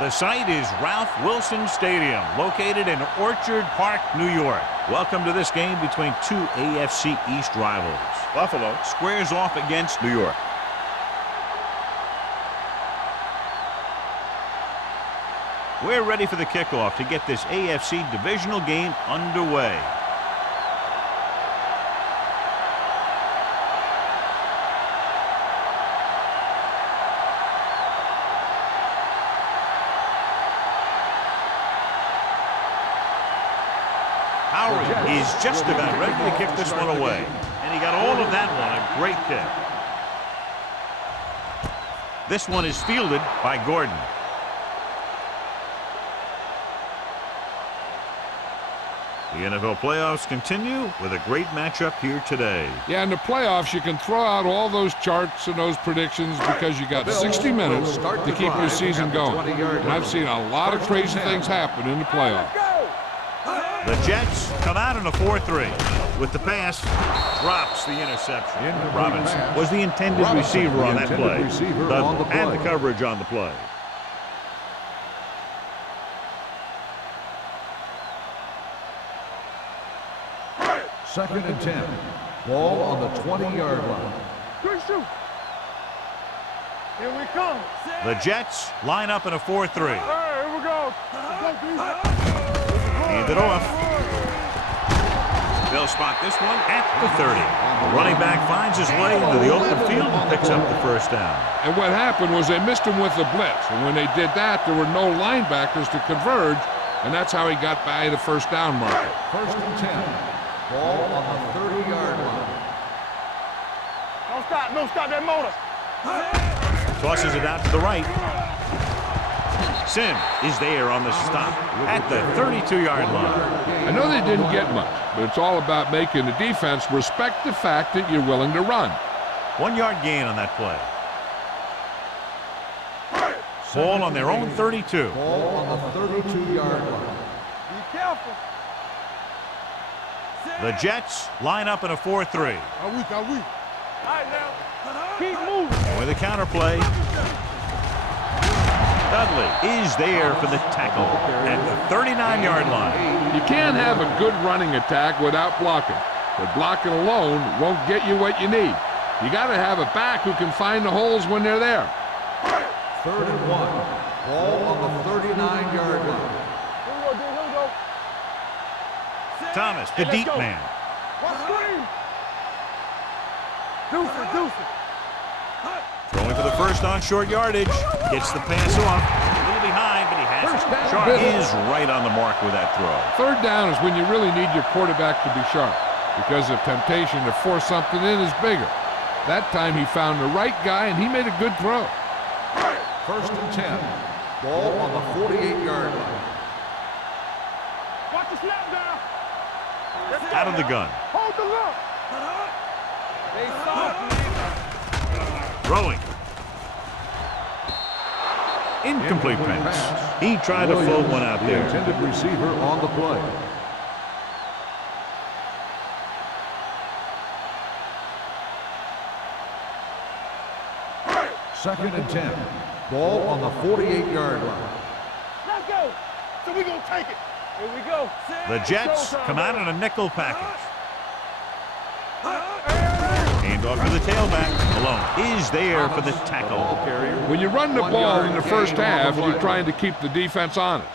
The site is Ralph Wilson Stadium, located in Orchard Park, New York. Welcome to this game between two AFC East rivals. Buffalo squares off against New York. We're ready for the kickoff to get this AFC divisional game underway. He's just about ready to kick this one away. And he got all of that one, a great kick. This one is fielded by Gordon. The NFL playoffs continue with a great matchup here today. Yeah, in the playoffs, you can throw out all those charts and those predictions because you got 60 minutes to keep your season going. And I've seen a lot of crazy things happen in the playoffs. The Jets come out in a 4-3. With the pass, drops the interception. Robinson was the intended receiver on that play. Dudley had the coverage on the play. Second and 10. Ball on the 20-yard line. Good shoot. Here we come. The Jets line up in a 4-3. Here we go. Hand it off. They'll spot this one at the 30. The running back finds his way into the open field and picks up the first down. And what happened was they missed him with the blitz. And when they did that, there were no linebackers to converge, and that's how he got by the first down marker. First and 10. Ball on the 30-yard line. Don't stop that motor. Tosses it out to the right. Sim is there on the stop at the 32-yard line. I know they didn't get much, but it's all about making the defense respect the fact that you're willing to run. 1 yard gain on that play. Ball on their own 32. Ball on the 32-yard line. Be careful. The Jets line up in a 4-3. Are we? All right, now. Keep moving. With a counterplay. Dudley is there for the tackle at the 39-yard line. You can't have a good running attack without blocking, but blocking alone won't get you what you need. You got to have a back who can find the holes when they're there. Third and 1. Ball on the 39-yard line. Here we go. Thomas, the deep man. Deuce it. Throwing for the first on short yardage. Gets the pass off. A little behind, but he has it. Sharp is right on the mark with that throw. Third down is when you really need your quarterback to be sharp because the temptation to force something in is bigger. That time he found the right guy and he made a good throw. First and 10. Ball on the 48-yard line. Watch the snap down. Out of the gun. Hold the look. They saw it. Throwing. Incomplete pass. He tried to float one out there. The intended receiver on the play. Second and 10. Ball on the 48-yard line. Let's go. So we're going to take it. Here we go. The Jets come out in a nickel package. Hand off to the tailback. Malone is there for the tackle. When you run the ball in the first half, you're trying to keep the defense honest.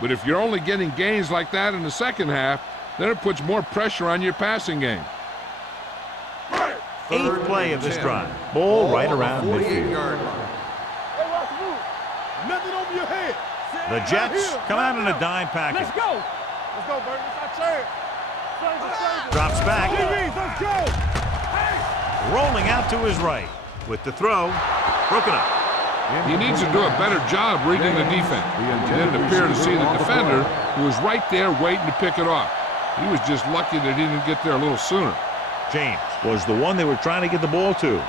But if you're only getting gains like that in the second half, then it puts more pressure on your passing game. Eighth play of this drive. Ball right around midfield. Nothing over your head. The Jets come out in a dime package. Let's go. Let's go, Burton. It's our turn. Drops back. Let's go. Rolling out to his right. With the throw, broken up. He needs to do a better job reading the defense. He didn't appear to see the defender, who was right there waiting to pick it off. He was just lucky that he didn't get there a little sooner. James was the one they were trying to get the ball to.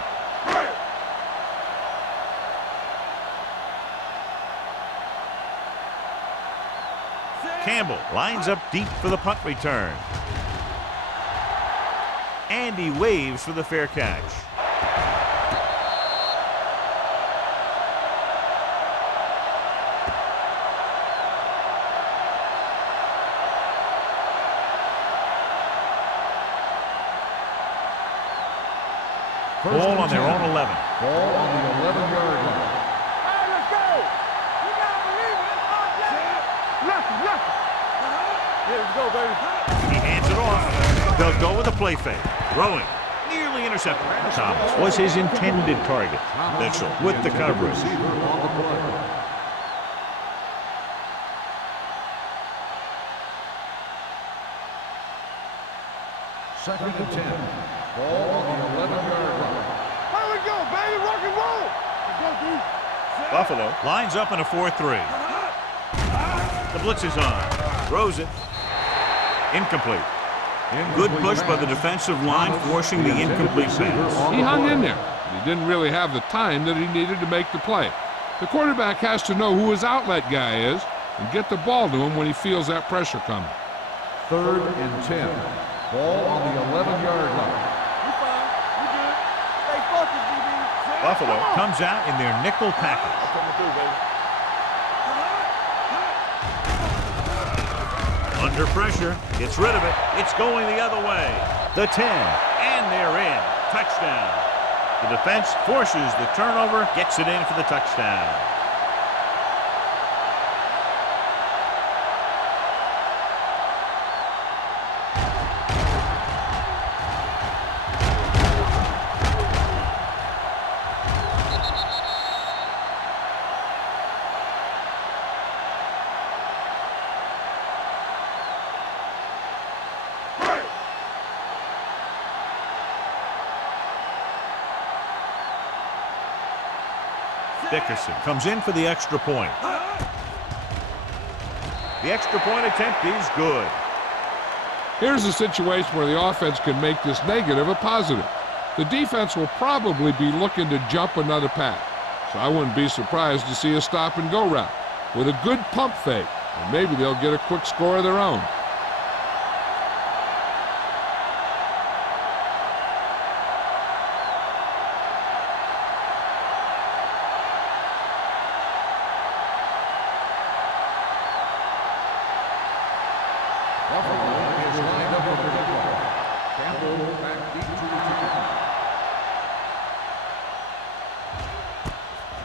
Campbell lines up deep for the punt return. And he waves for the fair catch. Ball on their own 11. Ball on the 11-yard line. Hey, let's go. You gotta believe it. Left. Yeah, let's go, baby. He hands it off. They'll go with a play fake. Throwing. Nearly intercepted. Thomas was his intended target. Mitchell with the coverage. Receiver on the play. Second and 10. Ball on the 11-yard line. Here we go, baby. Rock and roll. Let's go, dude. Buffalo lines up in a 4-3. The blitz is on. Throws it. Incomplete. Good push by the defensive line, forcing the incomplete pass. He hung in there, but he didn't really have the time that he needed to make the play. The quarterback has to know who his outlet guy is and get the ball to him when he feels that pressure coming. Third and 10. Ball on the 11-yard line. You fine. You good. Stay focused, DB. Buffalo comes out in their nickel package. Coming through, baby. Under pressure, gets rid of it. It's going the other way. The 10, and they're in. Touchdown. The defense forces the turnover, gets it in for the touchdown. Dickerson comes in for the extra point. The extra point attempt is good. Here's a situation where the offense can make this negative a positive. The defense will probably be looking to jump another pass, so I wouldn't be surprised to see a stop-and-go route with a good pump fake, and maybe they'll get a quick score of their own.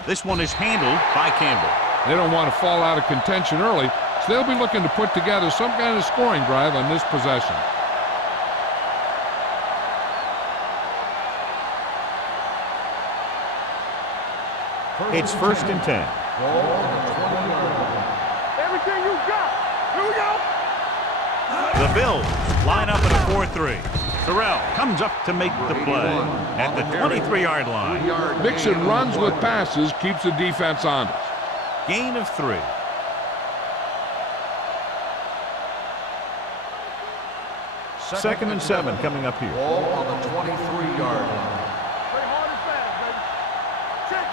This one is handled by Campbell. They don't want to fall out of contention early, so they'll be looking to put together some kind of scoring drive on this possession. It's first and 10. Ball on the 20-yard line. Everything you got. Here we go. The Bills line up in a 4-3. Terrell comes up to make the play at the 23-yard line. Mixon runs with passes, keeps the defense honest. Gain of 3. Second and 7 coming up here. Ball on the 23-yard line. Play hard and fast, baby. Check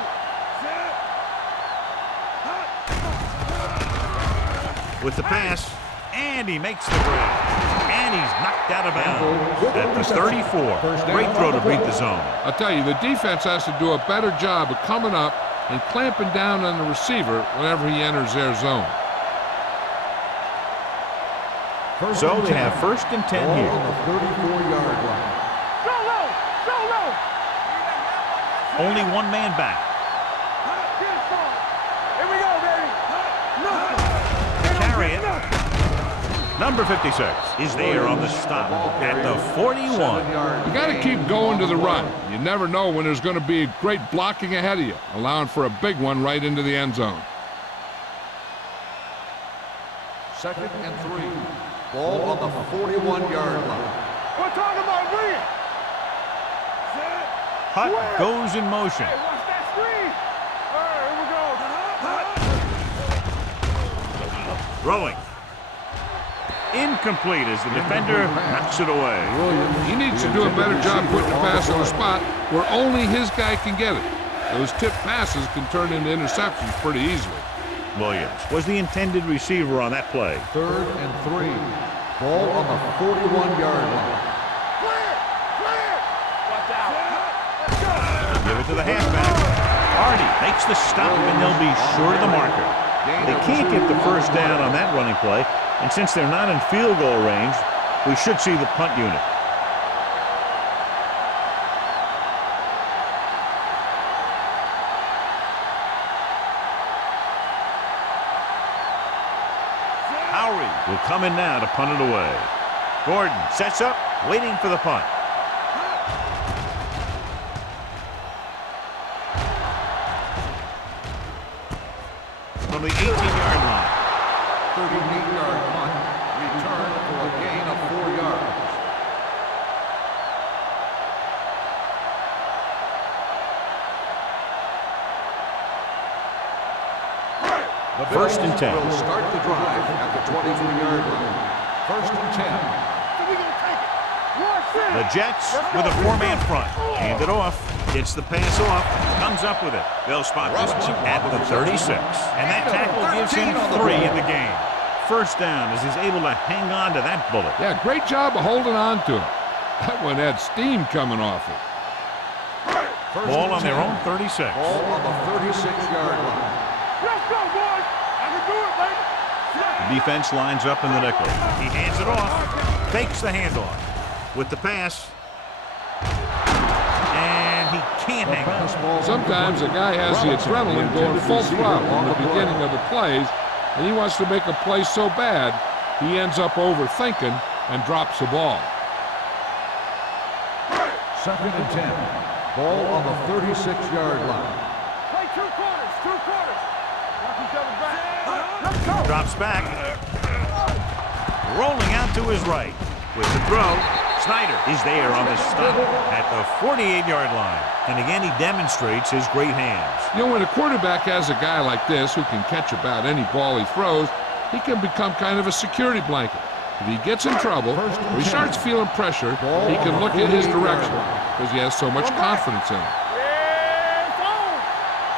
it. With the pass, and he makes the grab. And he's knocked out of bounds at the 34. Great throw to beat the zone. I'll tell you, the defense has to do a better job of coming up and clamping down on the receiver whenever he enters their zone. So they have first and 10 Ball here. on the 34-yard line. Go low. Go low. Only one man back. Get it started. Here we go, baby. Carry it. Number 56 is there on the stop at the 41. You got to keep going to the run. You never know when there's going to be great blocking ahead of you, allowing for a big one right into the end zone. Second and 3. Ball on the 41-yard line. We're talking about bring it. Hutt goes in motion. Hey, watch that screen. All right, here we go. Throwing. Incomplete as the defender knocks it away. He needs to do a better job putting the pass on a spot where only his guy can get it. Those tip passes can turn into interceptions pretty easily. Williams was the intended receiver on that play. Third and 3. Ball on the 41-yard line. Clear. Watch out. Give it to the halfback. Hardy makes the stop, and they'll be short of the marker. They can't get the first down on that running play, and since they're not in field goal range, we should see the punt unit. Lowry will come in now to punt it away. Gordon sets up, waiting for the punt. From the 18-yard line. 38-yard punt. Return for a gain of 4 yards. The First and 10. Will start the drive at the 23-yard line. First and 10. The Jets with a 4-man front. Hand it off. Gets the pass off. Comes up with it. They'll spot this one at the 36. And that tackle gives him 3 in the game. First down as he's able to hang on to that bullet. Yeah, great job of holding on to him. That one had steam coming off it. Ball on their own 36. Ball on the 36-yard line. Let's go, boys. I can do it, baby. The defense lines up in the nickel. He hands it off. Fakes the handoff. With the pass. And he can't hang on. Sometimes a guy has the adrenaline going full throttle in the beginning of the plays, and he wants to make a play so bad, he ends up overthinking and drops the ball. Second and 10. Ball on the 36-yard line. Play 2 quarters, 2 quarters. Watch each other back. Let's go. Drops back. Rolling out to his right. With the throw, Snyder is there on the stop at the 48-yard line. And again, he demonstrates his great hands. You know, when a quarterback has a guy like this who can catch about any ball he throws, he can become kind of a security blanket. If he gets in trouble, or he starts feeling pressure, he can look in his direction because he has so much confidence in him. Yeah, it's on.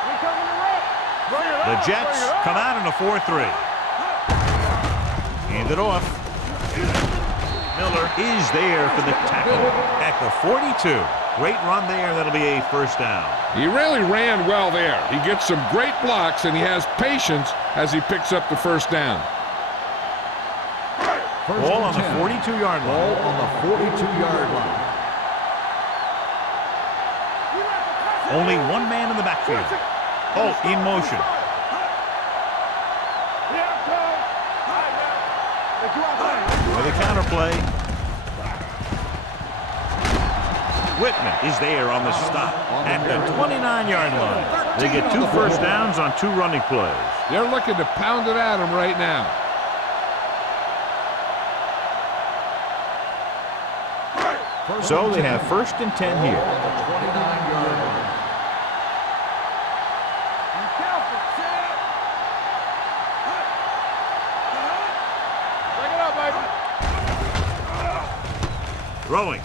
We coming to wreck. Bring it The on, Jets bring it on. come out in a 4-3. Hand it off. Miller is there for the tackle at the 42. Great run there. That'll be a first down. He really ran well there. He gets some great blocks, and he has patience as he picks up the first down. Ball on the 42-yard line. Ball on the 42-yard line. Only one man in the backfield. Holt in motion. With a counter play. Whitman is there on the stop at the 29-yard line. They get 2 first downs on 2 running plays. They're looking to pound it at him right now. So they have first and 10 here. On the 29-yard line. Be careful, Sam. Bring it up, baby. Throwing.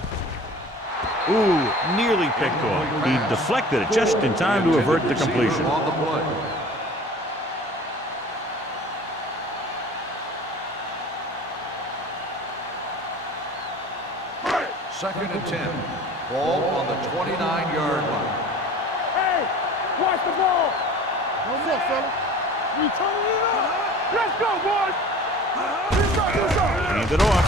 Ooh, nearly picked off. He deflected it just in time to avert the completion. On the play. Second and 10. Ball on the 29-yard line. Hey, watch the ball. No more, fella. We turning it up. Let's go, boys. Hand it off.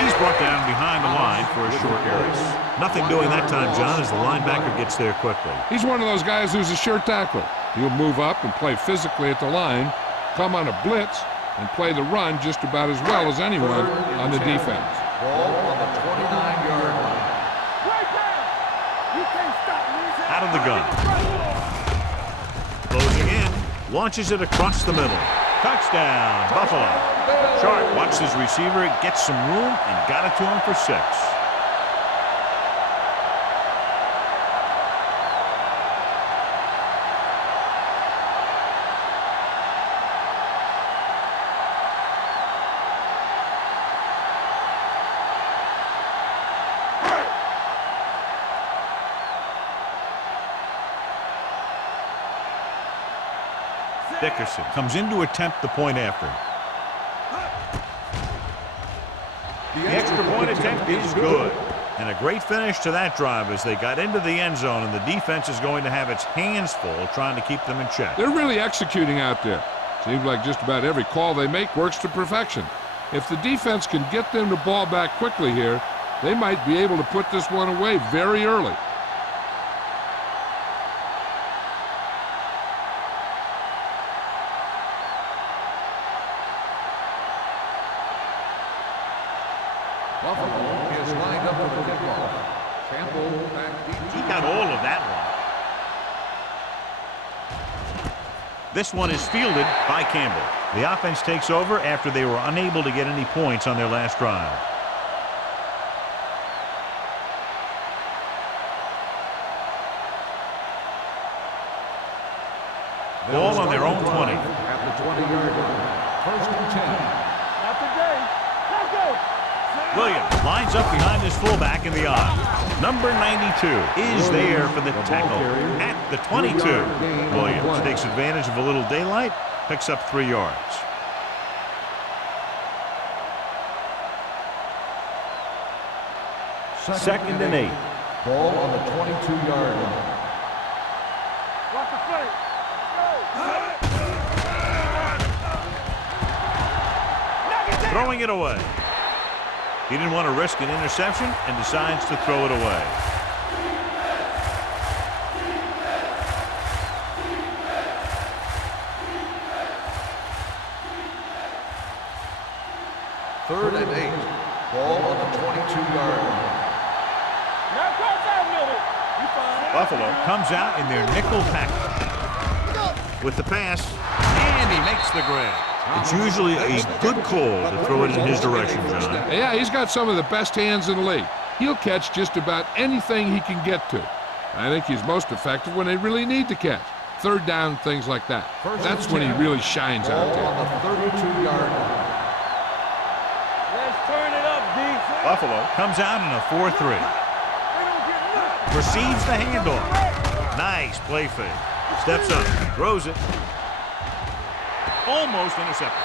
He's brought down behind the line for a short area. Nothing doing that time, John, as the linebacker gets there quickly. He's one of those guys who's a sure tackler. He'll move up and play physically at the line, come on a blitz, and play the run just about as well as anyone on the defense. Ball on the 29-yard line. Right there. You can't stop me. Out of the gun. Closing in. Launches it across the middle. Touchdown, Buffalo. Sharp watched his receiver, gets some room, and got it to him for 6. Dickerson comes in to attempt the point after. The extra point attempt is good. And a great finish to that drive as they got into the end zone, and the defense is going to have its hands full trying to keep them in check. They're really executing out there. Seems like just about every call they make works to perfection. If the defense can get them the ball back quickly here, they might be able to put this one away very early. Buffalo is lined up for the kickoff. Campbell back deep. He got all of that one. This one is fielded by Campbell. The offense takes over after they were unable to get any points on their last drive. Ball on their own 20. At the 20-yard line. First and 10. Not today. Let's go. Williams lines up behind his fullback in the odd. Number 92 is there for the tackle at the 22. Williams takes advantage of a little daylight, picks up 3 yards. Second and 8. Ball on the 22-yard line. Watch the play. Throwing it away. He didn't want to risk an interception and decides to throw it away. Third and 8. Ball on the 22-yard line. Now cross that middle. You fine. Buffalo comes out in their nickel package with the pass, and he makes the grab. It's usually a good call to throw it in his direction, John. Yeah, he's got some of the best hands in the league. He'll catch just about anything he can get to. I think he's most effective when they really need to catch. Third down, things like that. That's when he really shines out there. On the 32-yard line. Let's turn it up, D. Buffalo comes out in a 4-3. Receives the handoff. Nice play fake. Steps up, throws it. Almost intercepted.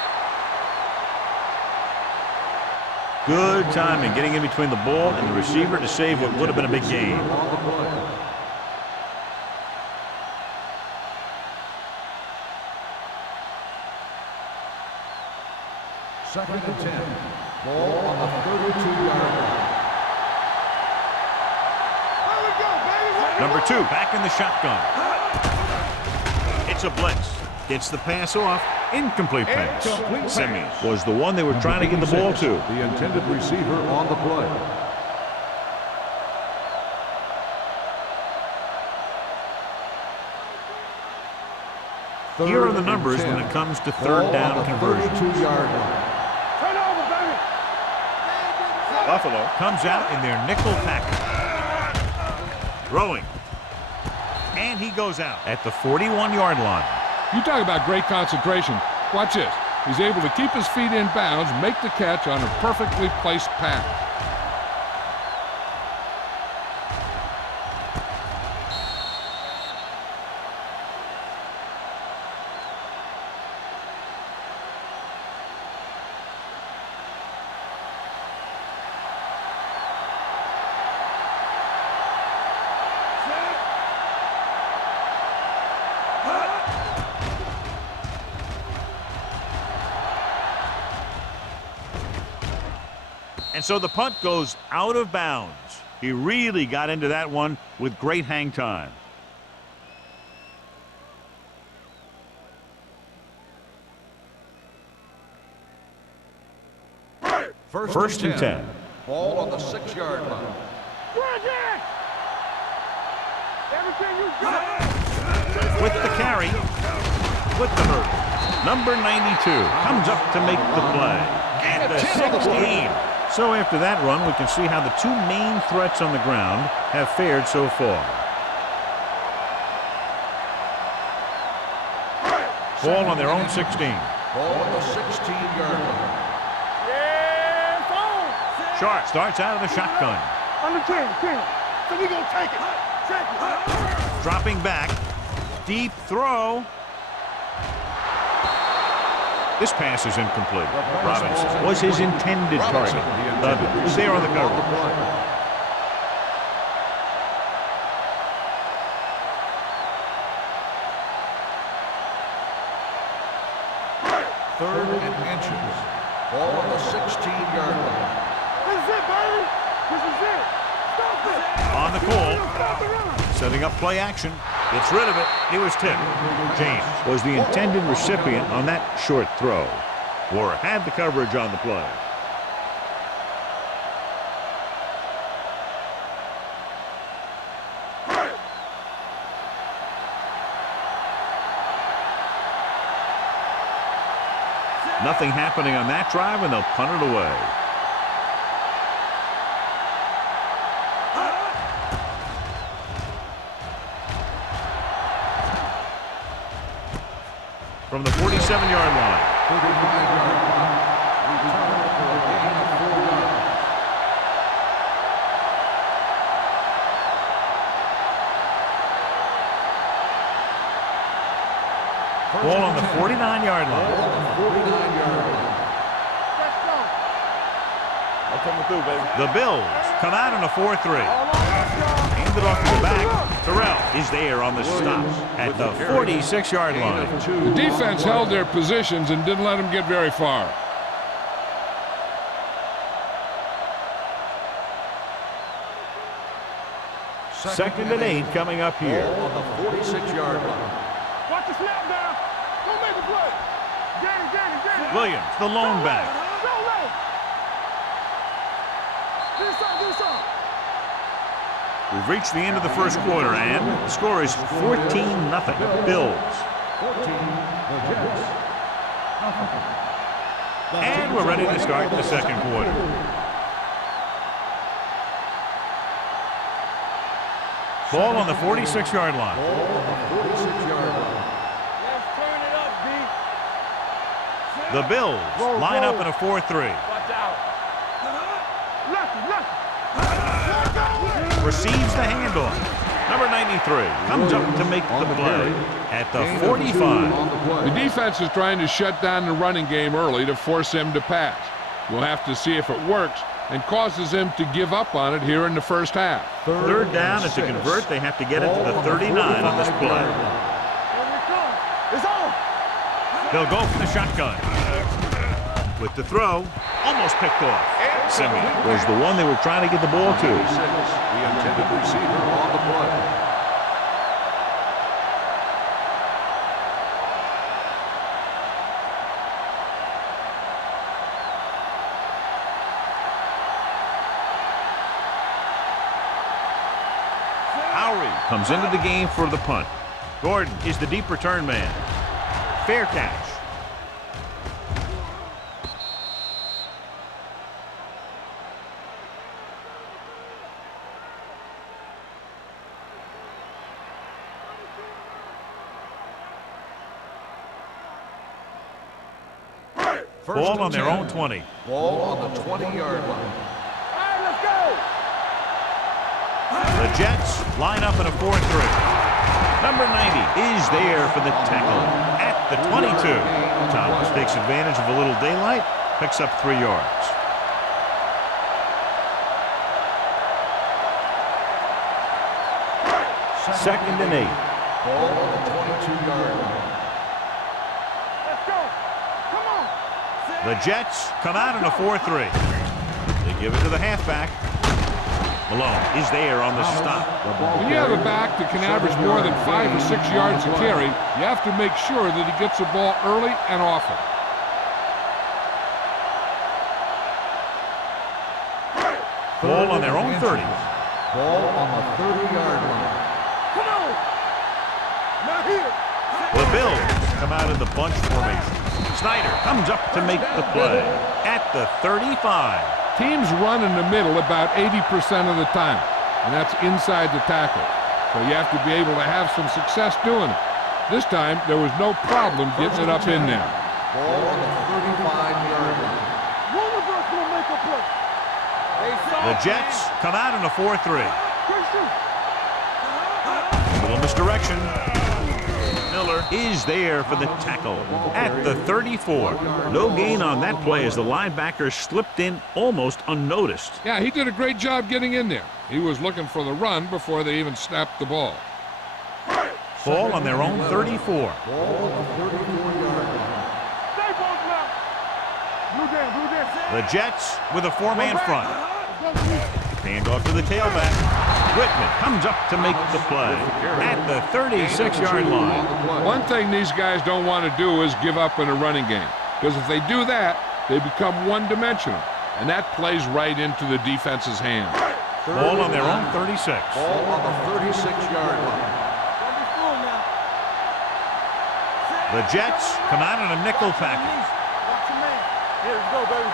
Good timing, getting in between the ball and the receiver to save what would have been a big gain. Second and 10. Ball on the 32-yard line. Number 2 back in the shotgun. It's a blitz. Gets the pass off. Incomplete pass. Simeon was the one they were trying to get the ball to. The intended receiver on the play. Here are the numbers when it comes to third down conversions. 32-yard line. Turn over, baby. Buffalo comes out in their nickel package. Throwing. And he goes out at the 41-yard line. You talk about great concentration. Watch this. He's able to keep his feet in bounds, make the catch on a perfectly placed pass. And so the punt goes out of bounds. He really got into that one with great hang time. First and 10. Ball on the 6-yard line. Project! Everything you got. With the carry, with the hurdle. Number 92 comes up to make the play. At the 16. So after that run, we can see how the 2 main threats on the ground have fared so far. Ball on their own 16. Ball on the 16-yard line. Yeah, phone. Sharp starts out of the shotgun. Under 10. So we gonna take it. Take it. Dropping back. Deep throw. This pass is incomplete. Robinson was his intended target. Levin was there on the coverage. Third and inches. Ball on the 16-yard line. This is it, baby. This is it. Stop it. On the call. Stop the run. Setting up play action. Gets rid of it. He was tipped. James was the intended recipient on that short throw. War had the coverage on the play. Nothing happening on that drive, and they'll punt it away. From the 47-yard line. 35-yard punt. Return for a gain of 4 yards. Ball on the 49-yard line. Ball on the 49-yard line. Let's go. I'm coming through, baby. The Bills come out in a 4-3. All on, let's go. Hand it off to the back. Terrell is there on the stop at the 46-yard line. The defense held their positions and didn't let them get very far. Second and 8 coming up here. Ball on the 46-yard line. Watch the snap down. Go make a play. Get it. Williams, the lone back. Go late. Do something. We've reached the end of the first quarter, and the score is 14-0. Bills. 14, the Jets. And we're ready to start the second quarter. Ball on the 46-yard line. Ball on the 46-yard line. Let's turn it up, B. The Bills line up in a 4-3. Watch out. Left. Receives the handoff. Number 93 comes up to make the play at the 45. The defense is trying to shut down the running game early to force him to pass. We'll have to see if it works and causes him to give up on it here in the first half. Third down, and to convert, they have to get it to the 39 on this play. It's on. They'll go for the shotgun. With the throw, almost picked off. Simeon was the one they were trying to get the ball to. 36, the intended receiver on the play. Comes into the game for the punt. Gordon is the deep return man. Fair catch. Ball on their own 20. Ball on the 20-yard line. All right, let's go. The Jets line up in a 4-3. Number 90 is there for the tackle at the 22. Thomas takes advantage of a little daylight, picks up 3 yards. Second and 8. Ball on the 22-yard line. Let's go. Come on. The Jets come out in a 4-3. They give it to the halfback. Malone is there on the stop. When you have a back that can average more than 5 or 6 yards a carry, you have to make sure that he gets the ball early and often. Ball on their own 30. Ball on the 30-yard line. Come on. Not here. The Bills come out in the bunch formation. Snyder comes up to make the play at the 35. Teams run in the middle about 80% of the time, and that's inside the tackle. So you have to be able to have some success doing it. This time, there was no problem getting it up in there. Ball on the 35-yard line. One of us will make a play. The Jets come out in a 4-3. Christian. Little misdirection. Miller is there for the tackle at the 34. No gain on that play as the linebacker slipped in almost unnoticed. Yeah, he did a great job getting in there. He was looking for the run before they even snapped the ball. Ball on their own 34. Ball on the 34-yard line. Stay both left. Blue down. The Jets with a 4-man front. Let's go. Hand off to the tailback. Whitman comes up to make the play at the 36-yard line. One thing these guys don't want to do is give up in a running game, because if they do that, they become one-dimensional, and that plays right into the defense's hands. Ball on their own 36. Ball on the 36-yard line. The Jets come out in a nickel package. Here, let's go, baby.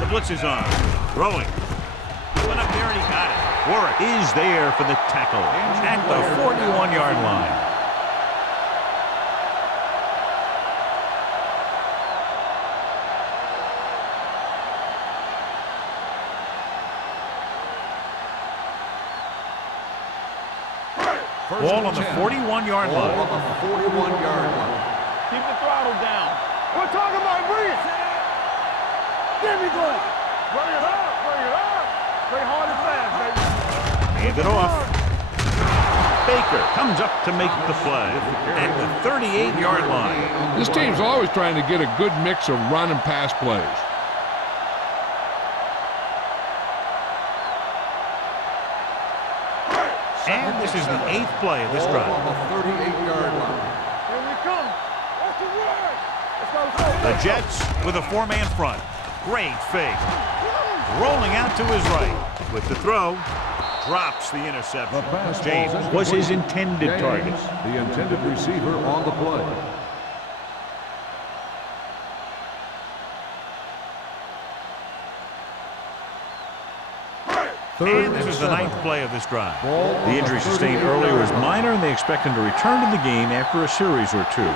The blitz is on. Throwing. Went up there and he got it. Warwick is there for the tackle at the 41-yard line. Ball on the 41-yard line. On the 41-yard line. Keep the throttle down. We're talking about bring. Give me good. Bring it up. Bring it up. Play hard and fast, baby. Hand it off. Baker comes up to make the play at the 38-yard line. This team's always trying to get a good mix of run and pass plays. And this is the 8th play of this drive. On the 38-yard line. Here we come. What's the word? Let's go. The Jets with a 4-man front. Great fake. Rolling out to his right. With the throw, drops the interception. The pass James ball's was his incomplete. intended target. James, the intended receiver on the play. And this is the 9th play of this drive. The injury sustained earlier was minor, and they expect him to return to the game after a series or two.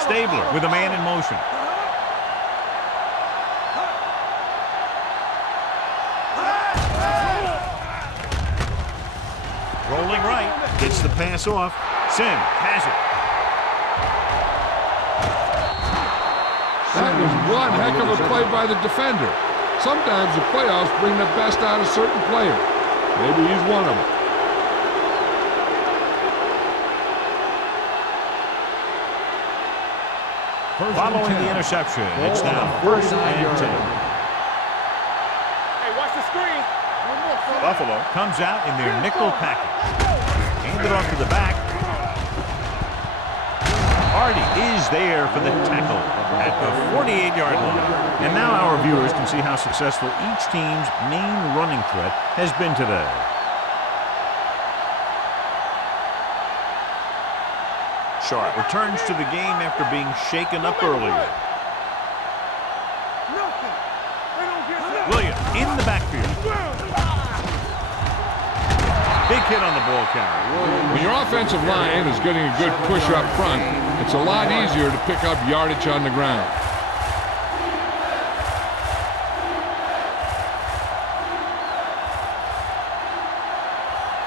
Stabler with a man in motion. Rolling right, gets the pass off. Sim has it. That was one heck of a play by the defender. Sometimes the playoffs bring the best out of certain players. Maybe he's one of them. Following the interception, it's now 1st and 10. Hey, watch the screen. Buffalo comes out in their nickel package. Hand it off to the back. Hardy is there for the tackle at the 48-yard line. And now our viewers can see how successful each team's main running threat has been today. Sharp returns to the game after being shaken up earlier. Nothing. They don't get nothing. Williams in the backfield. Big hit on the ball carrier. When your offensive line is getting a good push up front, it's a lot easier to pick up yardage on the ground.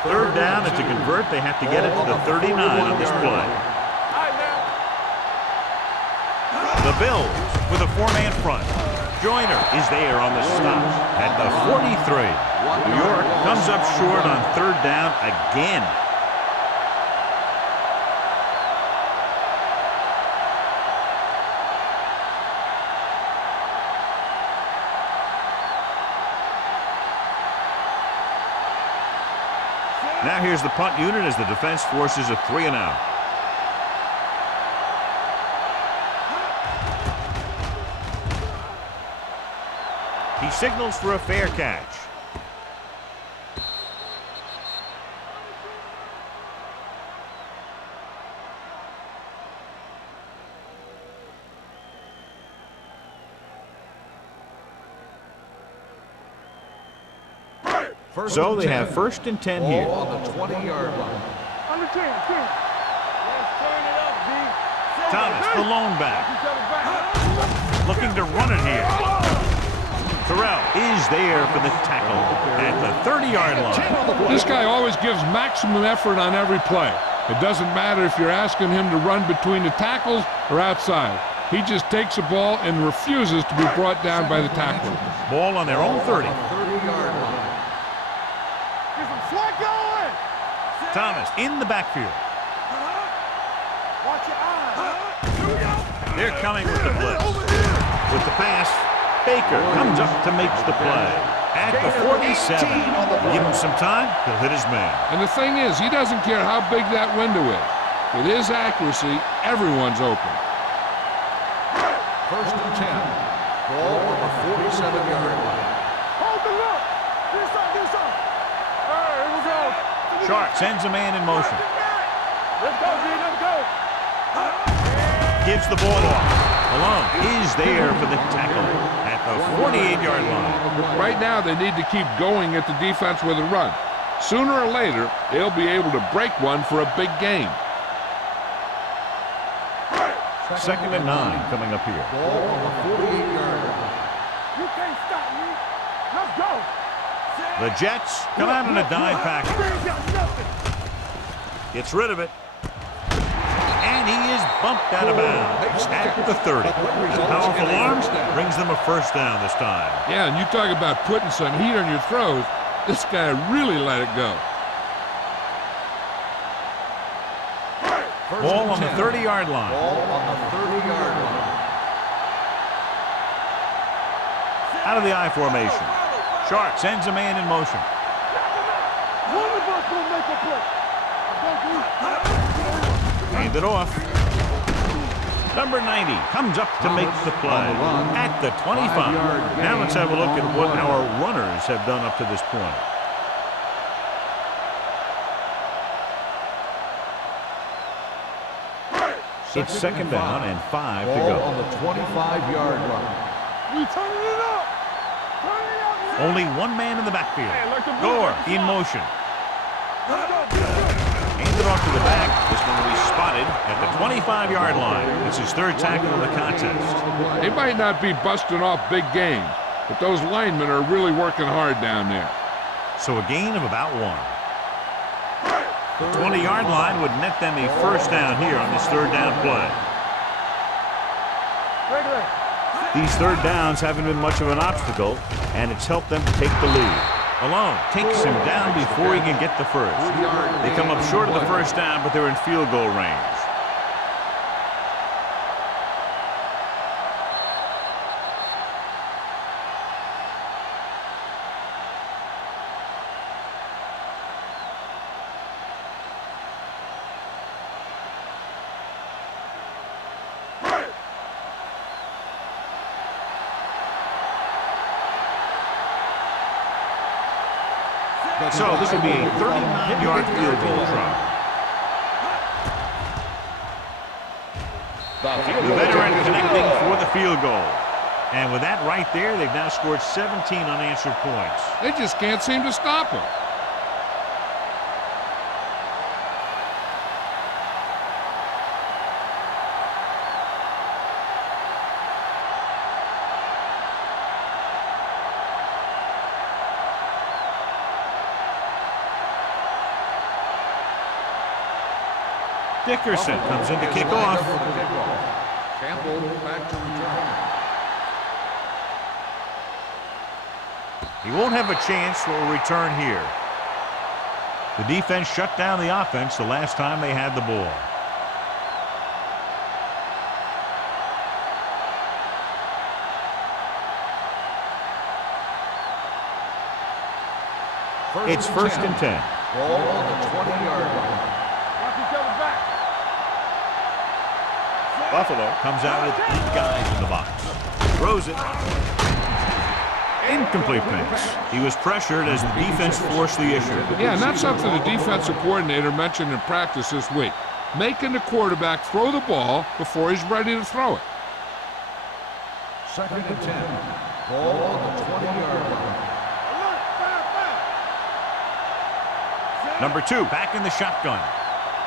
Third down, and to convert, they have to get it to the 39 on this play. The Bills with a 4-man front. Joyner is there on the stop at the 43. New York comes up short on 3rd down again. Now here's the punt unit as the defense forces a 3-and-out. He signals for a fair catch. So they have 1st and 10 here. On the 20-yard line. On the 10. Let's turn it up, D. Thomas, the lone back, looking to run it here. Terrell is there for the tackle at the 30-yard line. This guy always gives maximum effort on every play. It doesn't matter if you're asking him to run between the tackles or outside. He just takes the ball and refuses to be brought down by the tackler. Ball on their own 30. 30-yard line. Get some slack going. Thomas in the backfield. Watch your eyes. They're coming with the blitz. With the pass, Baker comes up to make the play at the 47. Give him some time, he'll hit his man. And the thing is, he doesn't care how big that window is. With his accuracy, everyone's open. 1st and 10. Ball on the 47-yard line. Hold the look. This up. All right, here we go. Sharp sends a man in motion. Let's go, D. Let's go. gives the ball off. Malone is there for the tackle at the 48-yard line. Right now, they need to keep going at the defense with a run. Sooner or later, they'll be able to break one for a big gain. 2nd and 9 coming up here. Ball on the 48-yard line. You can't stop me. Let's go. The Jets come out in a dime package. We ain't got nothing. Gets rid of it. And he is bumped out of bounds at the 30. Powerful arms brings them a first down this time. Yeah, and you talk about putting some heat on your throws. This guy really let it go. Ball on the 30-yard line. Ball on the 30-yard line. Out of the I formation. Shark sends a man in motion. One of us will make a play. Hand it off. Number 90 comes up to make the play at the 25. Now let's have a look at what our runners have done up to this point. It's 2nd down and 5 to Ball go. on the 25-yard line. We turning it up. Turn it up, man. Only one man in the backfield. Hey, let the Gore in motion. Handed off to the back. This one will be spotted at the 25-yard line. It's his 3rd tackle of the contest. They might not be busting off big games, but those linemen are really working hard down there. So a gain of about 1. The 20-yard line would net them a first down here on this 3rd down play. These 3rd downs haven't been much of an obstacle, and it's helped them to take the lead. Malone takes him down before he can get the first. They come up short of the first down, but they're in field goal range. So this will be a 39-yard field goal try. The veteran connecting for the field goal. And with that right there, they've now scored 17 unanswered points. They just can't seem to stop him. Dickerson comes in to kick off. Campbell back to return. He won't have a chance for a return here. The defense shut down the offense the last time they had the ball. It's 1st and 10. Ball on the 20-yard line. Watch each other back. Buffalo comes out with 8 guys in the box. Throws it. Incomplete pass. He was pressured as the defense forced the issue. Yeah, and that's something the defensive coordinator mentioned in practice this week. Making the quarterback throw the ball before he's ready to throw it. 2nd and 10. Ball on the 20-yard line. Number 2 back in the shotgun.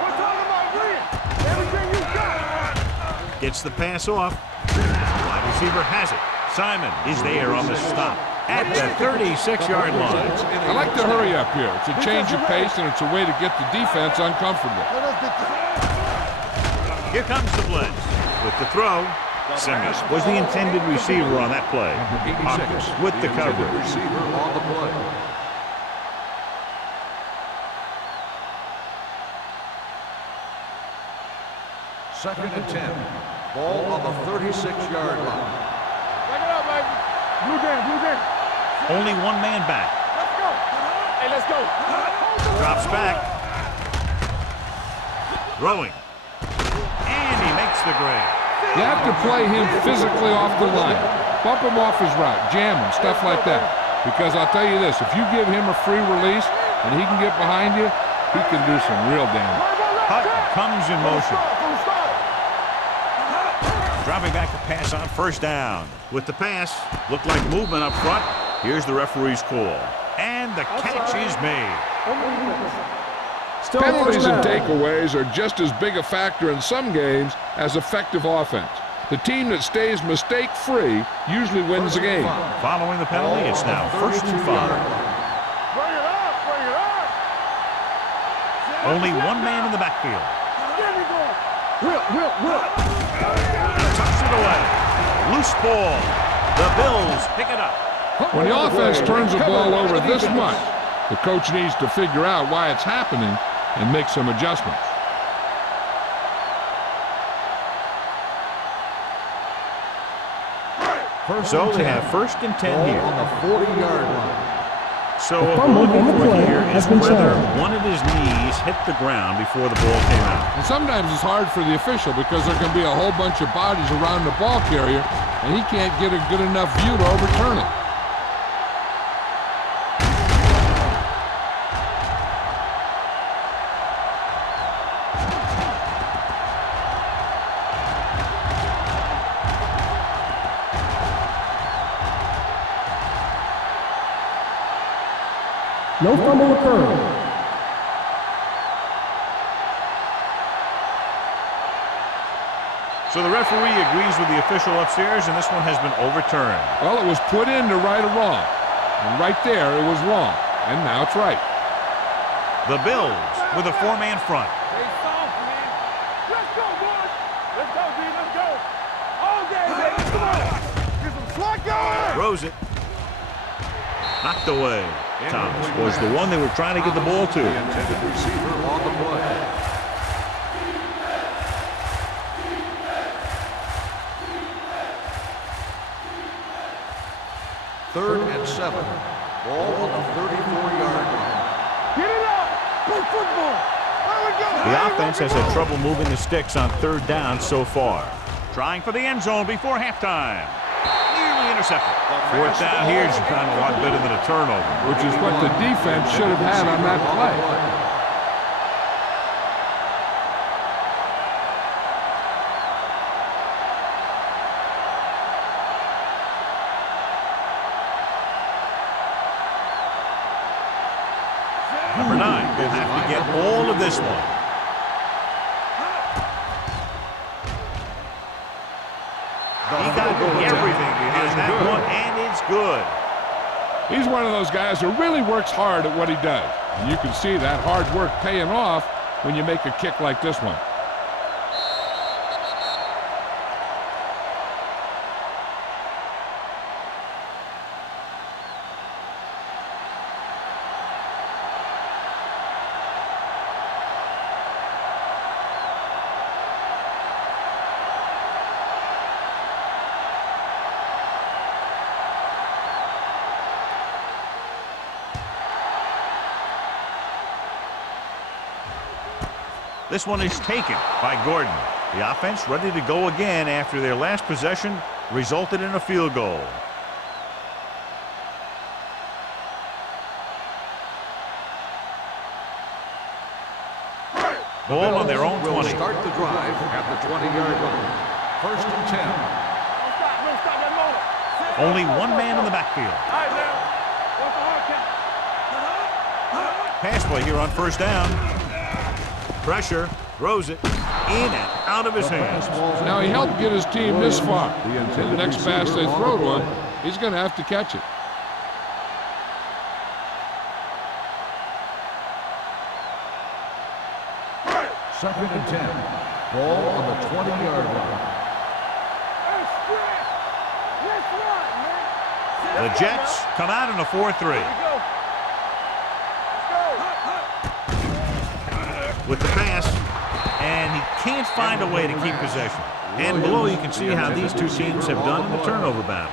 We're talking about win. Everything you got. Gets the pass off. Wide receiver has it. Simon is there on the stop at the 36-yard line. I like to hurry up here. It's a change of pace, and it's a way to get the defense uncomfortable. Here comes the blitz. With the throw, Simmons was the intended receiver on that play. Hawkins with the coverage. Receiver on the play. Second and 10. Ball on the 36-yard line. Back it up, baby. Blue game, blue game. Only one man back. Let's go. Hey, let's go. Drops back. Throwing. And he makes the grade. You have to play him physically off the line. Bump him off his route, jam him, stuff like that. Because I'll tell you this, if you give him a free release and he can get behind you, he can do some real damage. Hutton comes in motion. Dropping back to pass on first down. With the pass, looked like movement up front. Here's the referee's call. And the catch is made. Penalties and takeaways are just as big a factor in some games as effective offense. The team that stays mistake-free usually wins the game. Following the penalty, it's now 1st and 5. Bring it up, bring it up. Only one man in the backfield. There we go. Will. Tucks it away. Loose ball. The Bills pick it up. When the offense turns the ball over this much, the coach needs to figure out why it's happening and make some adjustments. So they have 1st and 10 here. On the 40-yard line. So a ball here is whether one of his knees hit the ground before the ball came out. And sometimes it's hard for the official because there can be a whole bunch of bodies around the ball carrier, and he can't get a good enough view to overturn it. No fumble occurred. So the referee agrees with the official upstairs, and this one has been overturned. Well, it was put in to right a wrong. And right there, it was wrong. And now it's right. The Bills with a 4-man front. Hey, soft, man. Let's go, boys. Let's go, D. Let's go. All day, baby. Come on. Get some slack going. Throws it. Knocked away. Thomas was the one they were trying to get the ball to. The intended receiver on the play. Third and 7. Ball on the 34-yard line. Get it up. Play football. There we go. The offense has had trouble moving the sticks on 3rd down so far. Trying for the end zone before halftime. Nearly intercepted. 4th down here is kind of a lot better than a turnover. Which is what the defense should have had on that play. Number 9 will have to get all of this one. He got everything behind that one, and it's good. He's one of those guys who really works hard at what he does. And you can see that hard work paying off when you make a kick like this one. This one is taken by Gordon. The offense ready to go again after their last possession resulted in a field goal. Ball on their own 20. Start the drive at the 20-yard line. 1st and 10. Don't stop that motor. Only one man in the backfield. All right, now. What's the hard count? Pass play here on 1st down. Pressure, throws it in and out of his hands. Now he helped get his team this far. And the next pass they throw to him, he's going to have to catch it. 2nd and 10. Ball on the 20-yard line. The Jets come out in a 4-3. With the pass, and he can't find a way to keep possession. And below you can see how these two teams have done in the turnover battle.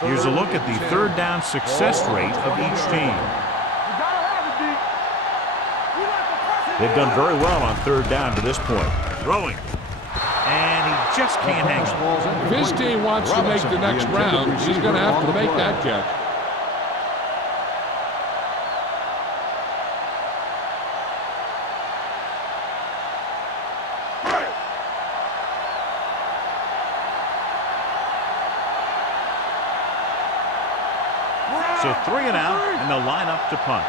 Here's a look at the 3rd down success rate of each team. They've done very well on 3rd down to this point. Throwing. And he just can't hang on. If his team wants to make the next round, he's going to have to make that catch. So 3 and out, and they'll line up to punt.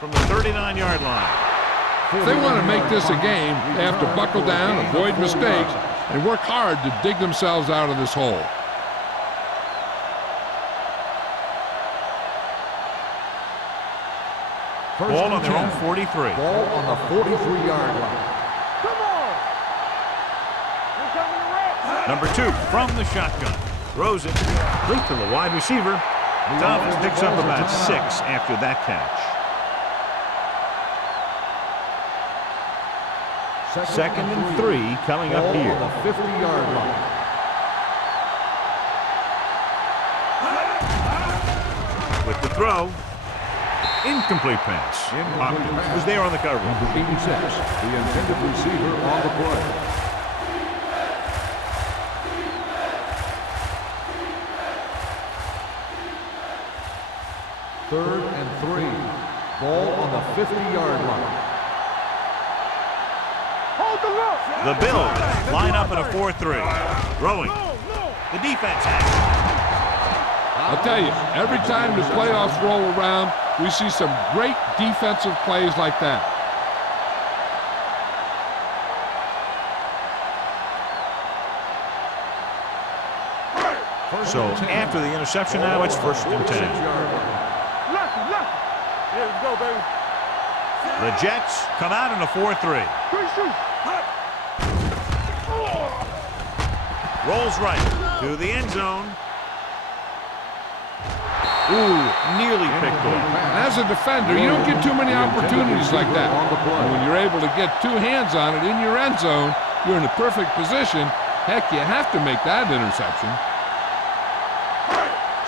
From the 39-yard line. If they want to make this a game, they have to buckle down, avoid mistakes, and work hard to dig themselves out of this hole. Ball on their own 43. Ball on the 43-yard line. Come on! Here coming the Reds. Number 2 from the shotgun. Throws it complete to the wide receiver. Thomas picks up about 6 after that catch. Second and 3 coming up here. Ball on the 50-yard line. With the throw. Incomplete pass. Hopkins was there on the coverage. Number 86, the intended receiver on the play. Third and 3. Ball on the 50-yard line. Hold the look. The Bills line up in a 4-3. Throwing. The defense has it. I'll tell you, every time the playoffs roll around, we see some great defensive plays like that. So after the interception now, it's 1st and 10. Lucky. Here we go, baby. The Jets come out in a 4-3. Rolls right to the end zone. Ooh, nearly picked off. As a defender, you don't get too many opportunities like that. And when you're able to get 2 hands on it in your end zone, you're in a perfect position. Heck, you have to make that interception.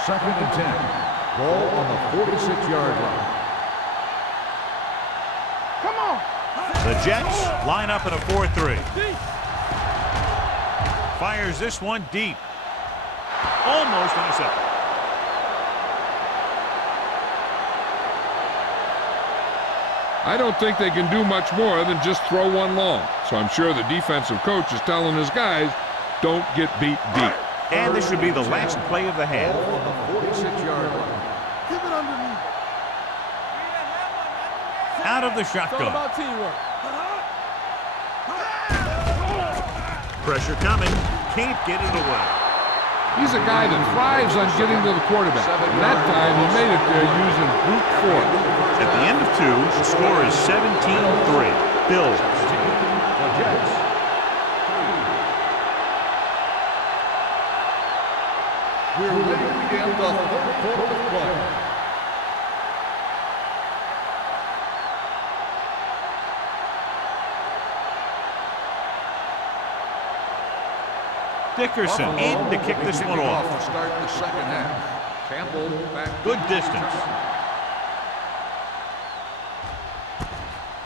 Second and 10. Ball on the 46-yard line. Come on. The Jets line up in a 4-3. Fires this one deep. Almost intercepted. I don't think they can do much more than just throw one long. So I'm sure the defensive coach is telling his guys, don't get beat deep. And this should be the last play of the half. Ball on the 46-yard line. Give it underneath. Out of the It's all shotgun. about teamwork. Pressure coming. Can't get it away. He's a guy that thrives on getting to the quarterback. And that time he made it there using brute force. At the end of 2, the score is 17-3. Bills. The Jets. We're ready to begin the third quarter of play. Dickerson in to kick this one off. To start the second half. Campbell back. Good distance.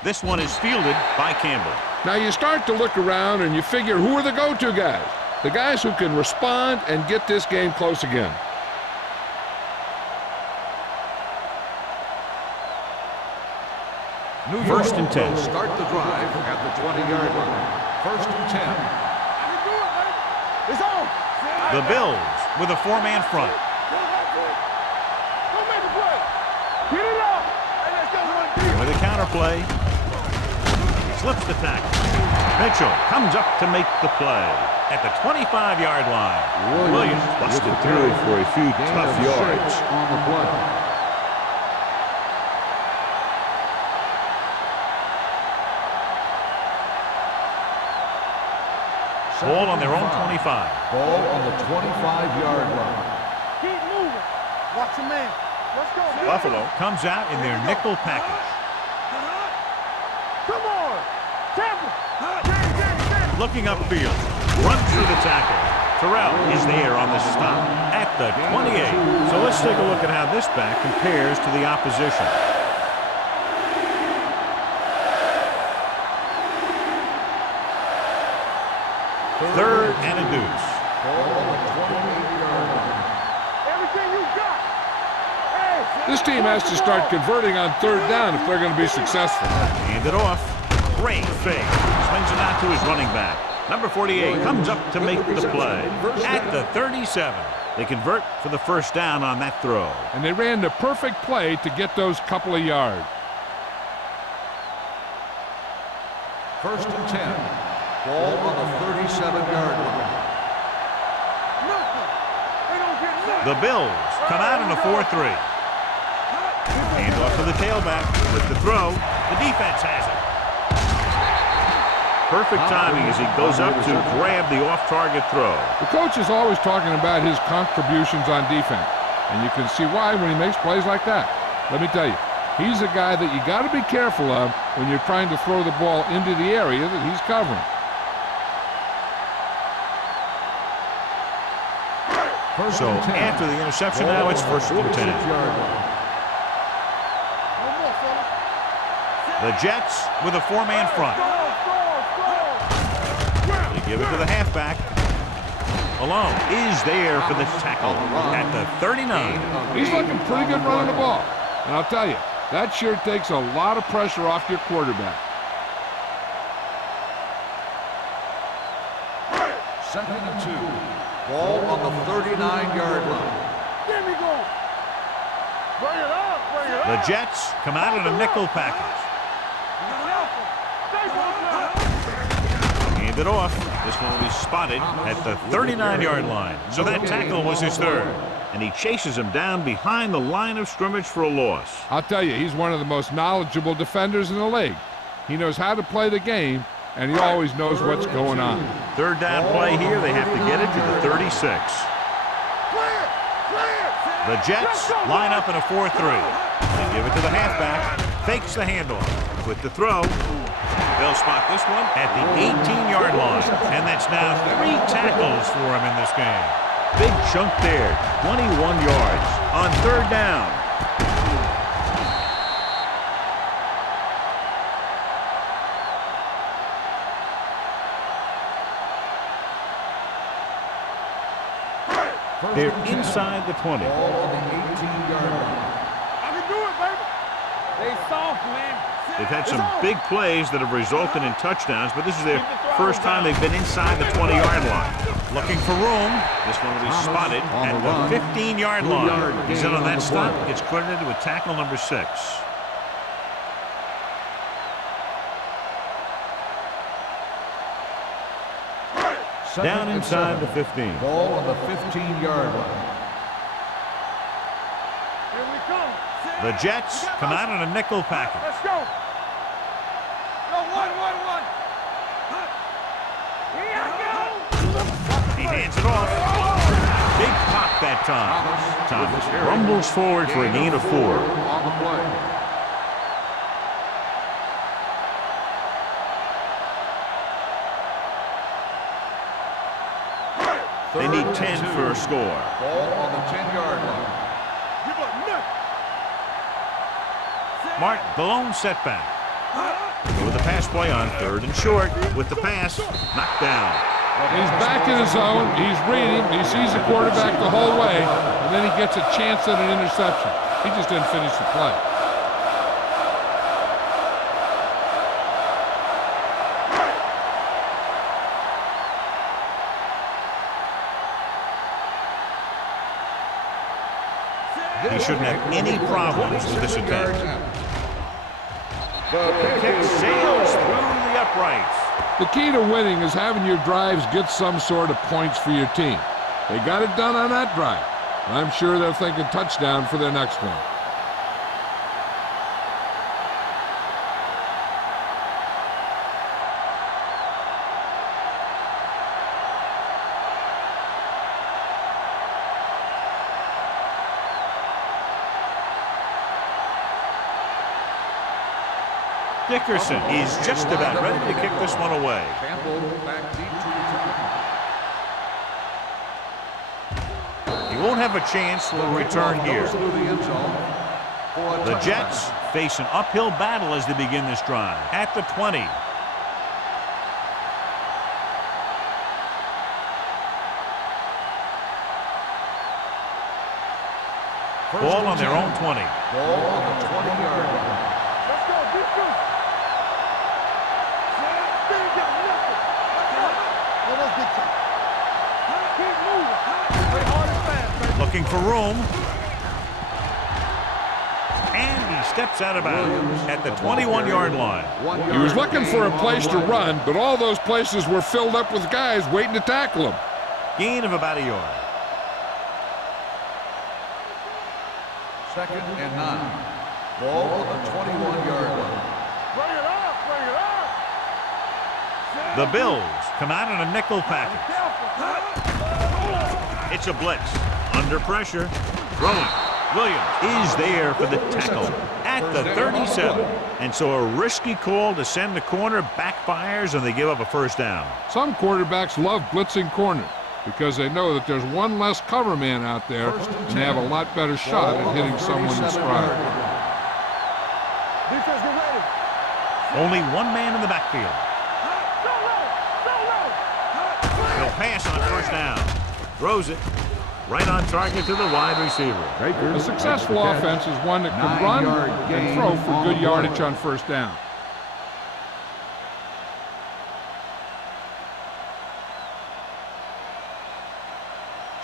This one is fielded by Campbell. Now you start to look around and you figure, who are the go-to guys? The guys who can respond and get this game close again. New York 1st and 10. will start the drive at the 20-yard line. 1st and 10. It's on. The Bills with a 4-man front. Go make a play. Get it up. Hey, let's go run deep. With a counterplay. Slips the tackle. Mitchell comes up to make the play at the 25-yard line. Williams busted through for a few tough yards. On the play. Ball on their own 25. Ball on the 25-yard line. Keep moving. Watch your man. Let's go. Man. Buffalo comes out in their nickel package. Come on. Campbell. Looking upfield. Runs through the tackle. Terrell is there on the stop at the 28. So let's take a look at how this back compares to the opposition. Third and a deuce. Ball on the 28-yard line. Everything you got. Hey. This team has to start converting on third down if they're going to be successful. Hand it off. Great fake. Swings it out to his running back. Number 48 comes up to make the play. At the 37. They convert for the first down on that throw. And they ran the perfect play to get those couple of yards. First and 10. Ball on the 37-yard line. The Bills come out in a 4-3. Hand off to the tailback with the throw. The defense has it. Perfect timing as he goes up to grab the off-target throw. The coach is always talking about his contributions on defense, and you can see why when he makes plays like that. Let me tell you, he's a guy that you got to be careful of when you're trying to throw the ball into the area that he's covering. So after the interception, now it's first and 10. The Jets with a four-man front. They give it to the halfback. Malone is there for the tackle at the 39. He's looking pretty good running the ball. And I'll tell you, that sure takes a lot of pressure off your quarterback. Second and 2. Ball on the 39-yard line. There we go. Bring it up, bring it up. The Jets come out in a nickel package. Hand it off. This one will be spotted at the 39-yard line. So that tackle was his third. And he chases him down behind the line of scrimmage for a loss. I'll tell you, he's one of the most knowledgeable defenders in the league. He knows how to play the game, and he always knows what's going on. Third down play here. They have to get it to the 36. The Jets line up in a 4-3. They give it to the halfback. Fakes the handoff. With the throw. They'll spot this one at the 18-yard line. And that's now 3 tackles for him in this game. Big chunk there. 21 yards on third down. They're inside the 20. Ball on the 18-yard line. I can do it, baby. They soft, man. They've had some big plays that have resulted in touchdowns, but this is their first time they've been inside the 20-yard line. Looking for room. This one will be spotted at the 15-yard line. He's in on that stop. Gets credited with tackle number 6. Down inside the 15. Ball on the 15-yard line. Here we come. The Jets come out in a nickel package. Let's go. Go, one. Here I go. He hands it off. Big pop that time. Thomas rumbles forward for a gain of 4. On the play. They need 10 for a score. Ball on the 10-yard line. Give up nothing. Martin, the lone setback. With the pass play on third and short. With the pass, knocked down. He's back in his zone. He's reading. He sees the quarterback the whole way, and then he gets a chance at an interception. He just didn't finish the play. He shouldn't have any problems with this attempt. The kick sails through the uprights. The key to winning is having your drives get some sort of points for your team. They got it done on that drive. I'm sure they're thinking touchdown for their next one. Dickerson is just about ready to kick this one away. Campbell back deep to return. He won't have a chance for a return here. Goes through the end zone for a The touchdown. Jets face an uphill battle as they begin this drive. At the 20. Ball on their own 20. Ball on the 20-yard line. Let's go, defense. They ain't got nothing. Let's go. No, that's big time. Keep moving. Play hard and fast, baby. Looking for room. And he steps out of bounds at the 21-yard line. He was looking for a place to run, but all those places were filled up with guys waiting to tackle him. Gain of about a yard. 2nd and 9. Ball on the 21-yard line. Bring it up, bring it up. The Bills come out in a nickel package. It's a blitz. Under pressure. Throwing. Williams is there for the tackle at the 37. And so a risky call to send the corner backfires and they give up a first down. Some quarterbacks love blitzing corners because they know that there's one less cover man out there and they have a lot better shot at hitting someone in stride. Defense, get ready. Only one man in the backfield. He'll pass on first down. Throws it. Right on target to the wide receiver. A successful offense is one that can run and throw for good yardage on first down.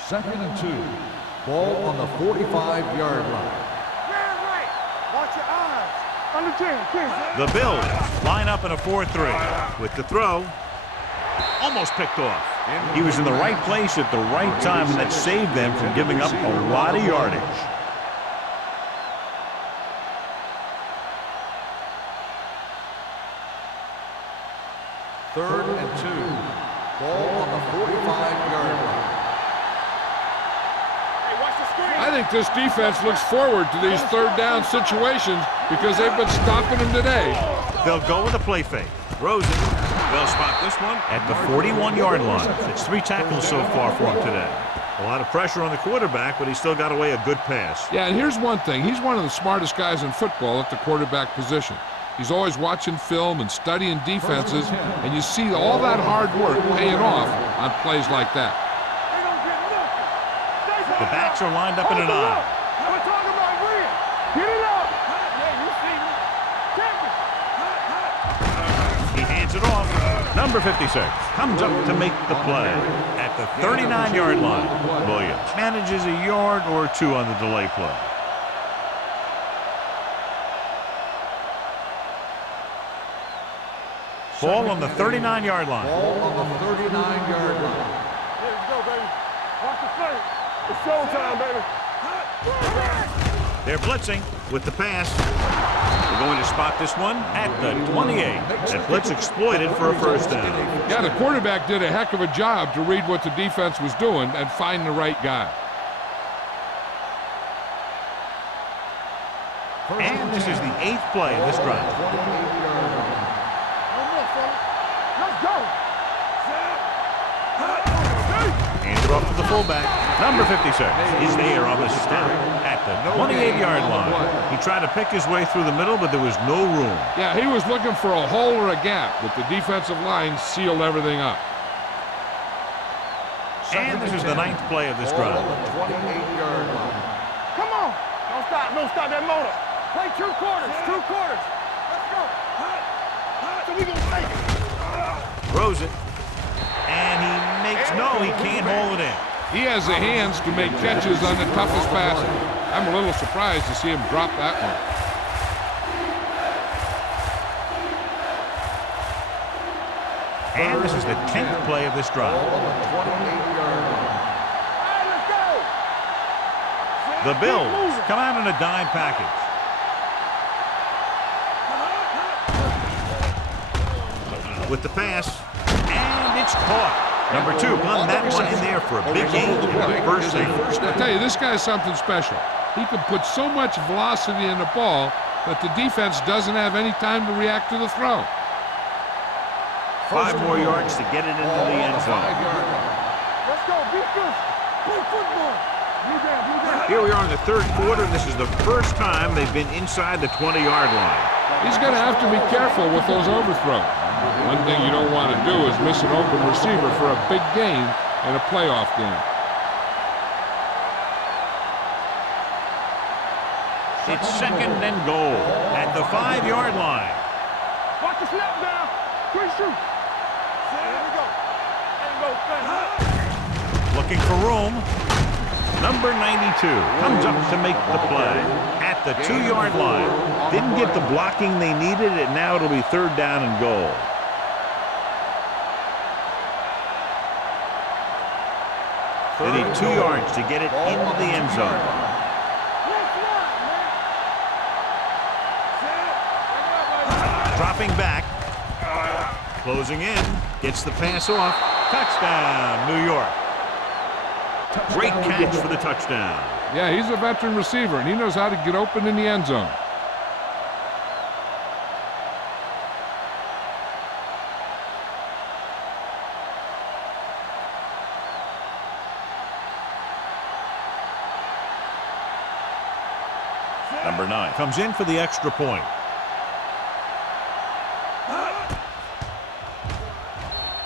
Second and 2. Ball on the 45-yard line. Man right. Watch your eyes. Under 10, 10. The Bills line up in a 4-3 with the throw. Almost picked off. He was in the right place at the right time, and that saved them from giving up a lot of yardage. Third and 2. Ball on the 45-yard line. Hey, watch the screen. I think this defense looks forward to these third down situations because they've been stopping them today. They'll go with a play fake. Throws it. They'll spot this one at the 41-yard line. It's 3 tackles so far for him today. A lot of pressure on the quarterback, but he still got away a good pass. Yeah, and here's one thing. He's one of the smartest guys in football at the quarterback position. He's always watching film and studying defenses, and you see all that hard work paying off on plays like that. They don't get nothing. The backs are lined up in an eye. We're talking about Reed. Get it up. Yeah, you see me. He hands it off. Number 56 comes up to make the play at the 39-yard line. Williams manages a yard or 2 on the delay play. Ball on the 39-yard line. Ball on the 39-yard line. Here we go, baby. Watch the play. It's showtime, baby. They're blitzing with the pass. They're going to spot this one at the 28. That blitz exploited for a first down. Yeah, the quarterback did a heck of a job to read what the defense was doing and find the right guy. And this is the 8th play of this drive. 28-yard line. Let's go. Hands it off to the fullback. Number 56 is there on the stop at the 28-yard line. He tried to pick his way through the middle, but there was no room. Yeah, he was looking for a hole or a gap, but the defensive line sealed everything up. And this is the 9th play of this drive. Ball on the 28-yard line. Come on. Don't stop that motor. Play 2 quarters, 2 quarters. Let's go. So we gonna take it. Throws it. And he makes he can't hold it in. He has the hands to make catches on the toughest passes. I'm a little surprised to see him drop that one. And this is the 10th play of this drive. Ball on the 28-yard line. All right, let's go. The Bills come out in a dime package. With the pass, and it's caught. Number 2 got that one in there for a big gain and a first down. I tell you, this guy's something special. He can put so much velocity in the ball that the defense doesn't have any time to react to the throw. 5 more yards to get it into the end zone. Let's go. Beat this. Play football. You down. Here we are in the 3rd quarter. This is the first time they've been inside the 20-yard line. He's going to have to be careful with those overthrows. One thing you don't want to do is miss an open receiver for a big gain in a playoff game. It's second and goal at the 5-yard line. Watch the snap down. Quick shoot. Here we go. Ain't no thing. Looking for room. Number 92 comes up to make the play at the 2-yard line. Didn't get the blocking they needed, and now it'll be third down and goal. They need 2 yards to get it into the end zone. Dropping back. Closing in. Gets the pass off. Touchdown, New York. Great catch for the touchdown. Yeah, he's a veteran receiver, and he knows how to get open in the end zone. Number 9 comes in for the extra point.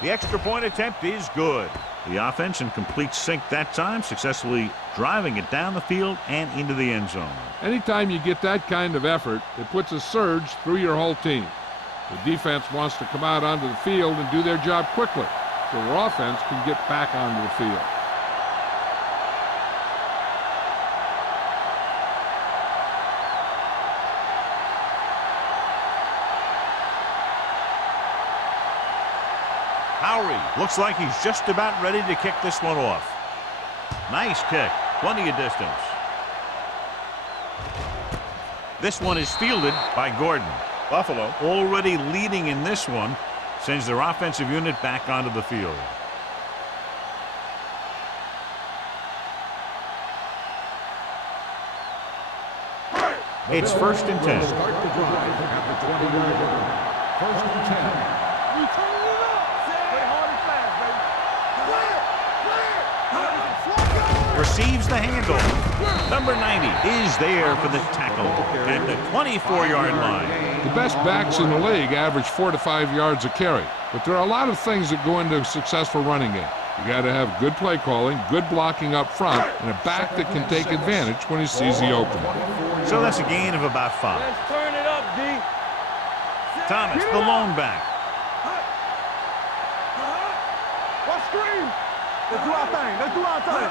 The extra point attempt is good. The offense in complete sync that time, successfully driving it down the field and into the end zone. Anytime you get that kind of effort, it puts a surge through your whole team. The defense wants to come out onto the field and do their job quickly, so their offense can get back onto the field. Looks like he's just about ready to kick this one off. Nice kick. Plenty of distance. This one is fielded by Gordon. Buffalo, already leading in this one, sends their offensive unit back onto the field. It's first and 10. Start the drive at the 20-yard line. First and 10. Receives the handoff. Number 90 is there for the tackle at the 24-yard line. The best backs in the league average 4 to 5 yards a carry, but there are a lot of things that go into a successful running game. You got to have good play calling, good blocking up front, and a back that can take advantage when he sees the opening. So that's a gain of about 5. Let's turn it up, D. Thomas, the lone back. What screen? Let's do our thing. Let's do our thing.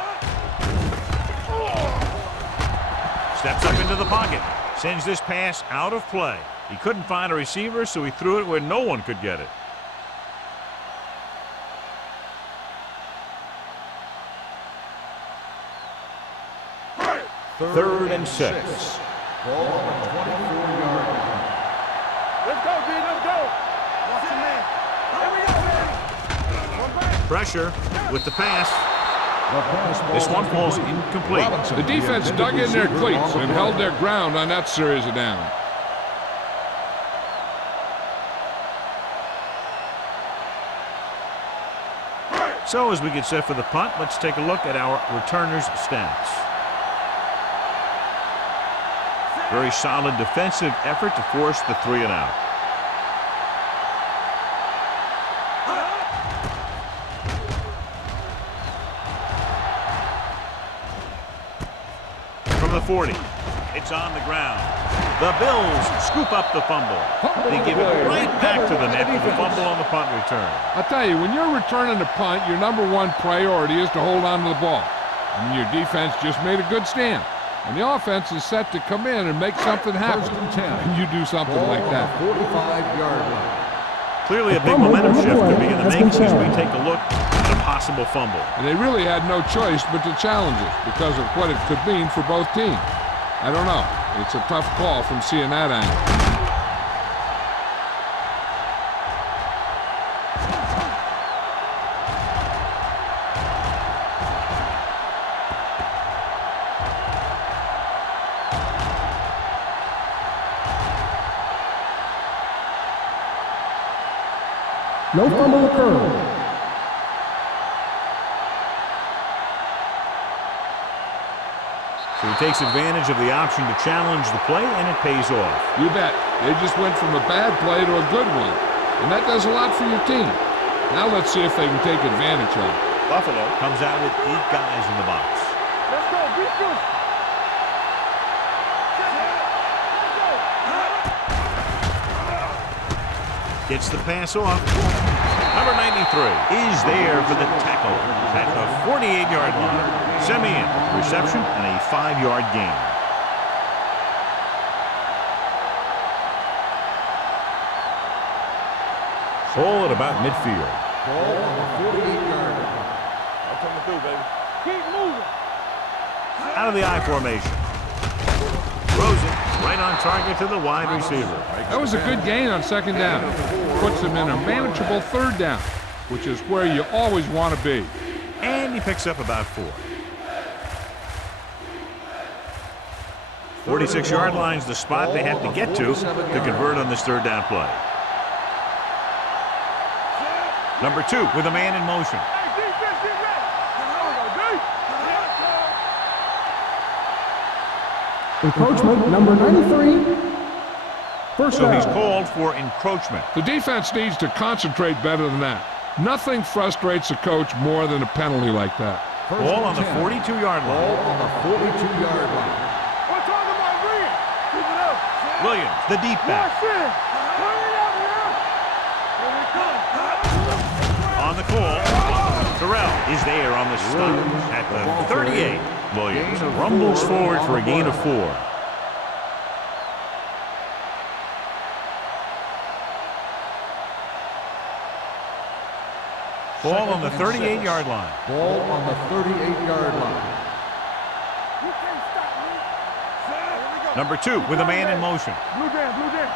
Steps up into the pocket. Sends this pass out of play. He couldn't find a receiver, so he threw it where no one could get it. Third and 6. Ball on the 24-yard line. Let's go, D. Let's go. Watch the man. Here we go, man. One back. Pressure with the pass. This one falls incomplete. The defense dug in their cleats and held their ground on that series of downs. So as we get set for the punt, let's take a look at our returners' stats. Very solid defensive effort to force the 3 and out. From the 40, it's on the ground. The Bills scoop up the fumble. They give it right back to the net with the fumble on the punt return. I'll tell you, when you're returning a punt, your number one priority is to hold on to the ball. And your defense just made a good stand. And the offense is set to come in and make something happen. First and 10. And you do something like that. 45-yard line. Clearly a big momentum shift could be in the making as we take a look at a possible fumble. And they really had no choice but to challenge it because of what it could mean for both teams. I don't know. It's a tough call from seeing that angle. No fumble occurred. So he takes advantage of the option to challenge the play, and it pays off. You bet. They just went from a bad play to a good one. And that does a lot for your team. Now let's see if they can take advantage of it. Buffalo comes out with 8 guys in the box. Let's go. Beat you. Gets the pass off. Number 93 is there for the tackle at the 48-yard line. Simeon, reception and a 5-yard gain. Ball at about midfield. Ball on the 48-yard line. I'm coming through, baby. Keep moving. Out of the I formation. Throws it right on target to the wide receiver. That was a good gain on second down. Puts them in a manageable third down, which is where you always want to be. And he picks up about 4. 46-yard line's the spot they have to get to convert on this third down play. Number 2 with a man in motion. Hey, defense, get ready. Encroachment number 93. First So down. he's called for encroachment. The defense needs to concentrate better than that. Nothing frustrates a coach more than a penalty like that. Ball on the 42-yard Ball line. on the 42-yard line. We're talking about Green. Keep it up. Williams, the deep back. That's it. Turn it up now. Here we come. On the call. Terrell is there on the stop at the 38. Williams rumbles forward for a gain of 4. Ball on the 38-yard line. Ball on the 38-yard line. You can't stop me. Here we go. Number 2 with a man in motion. Blue jam, blue jam.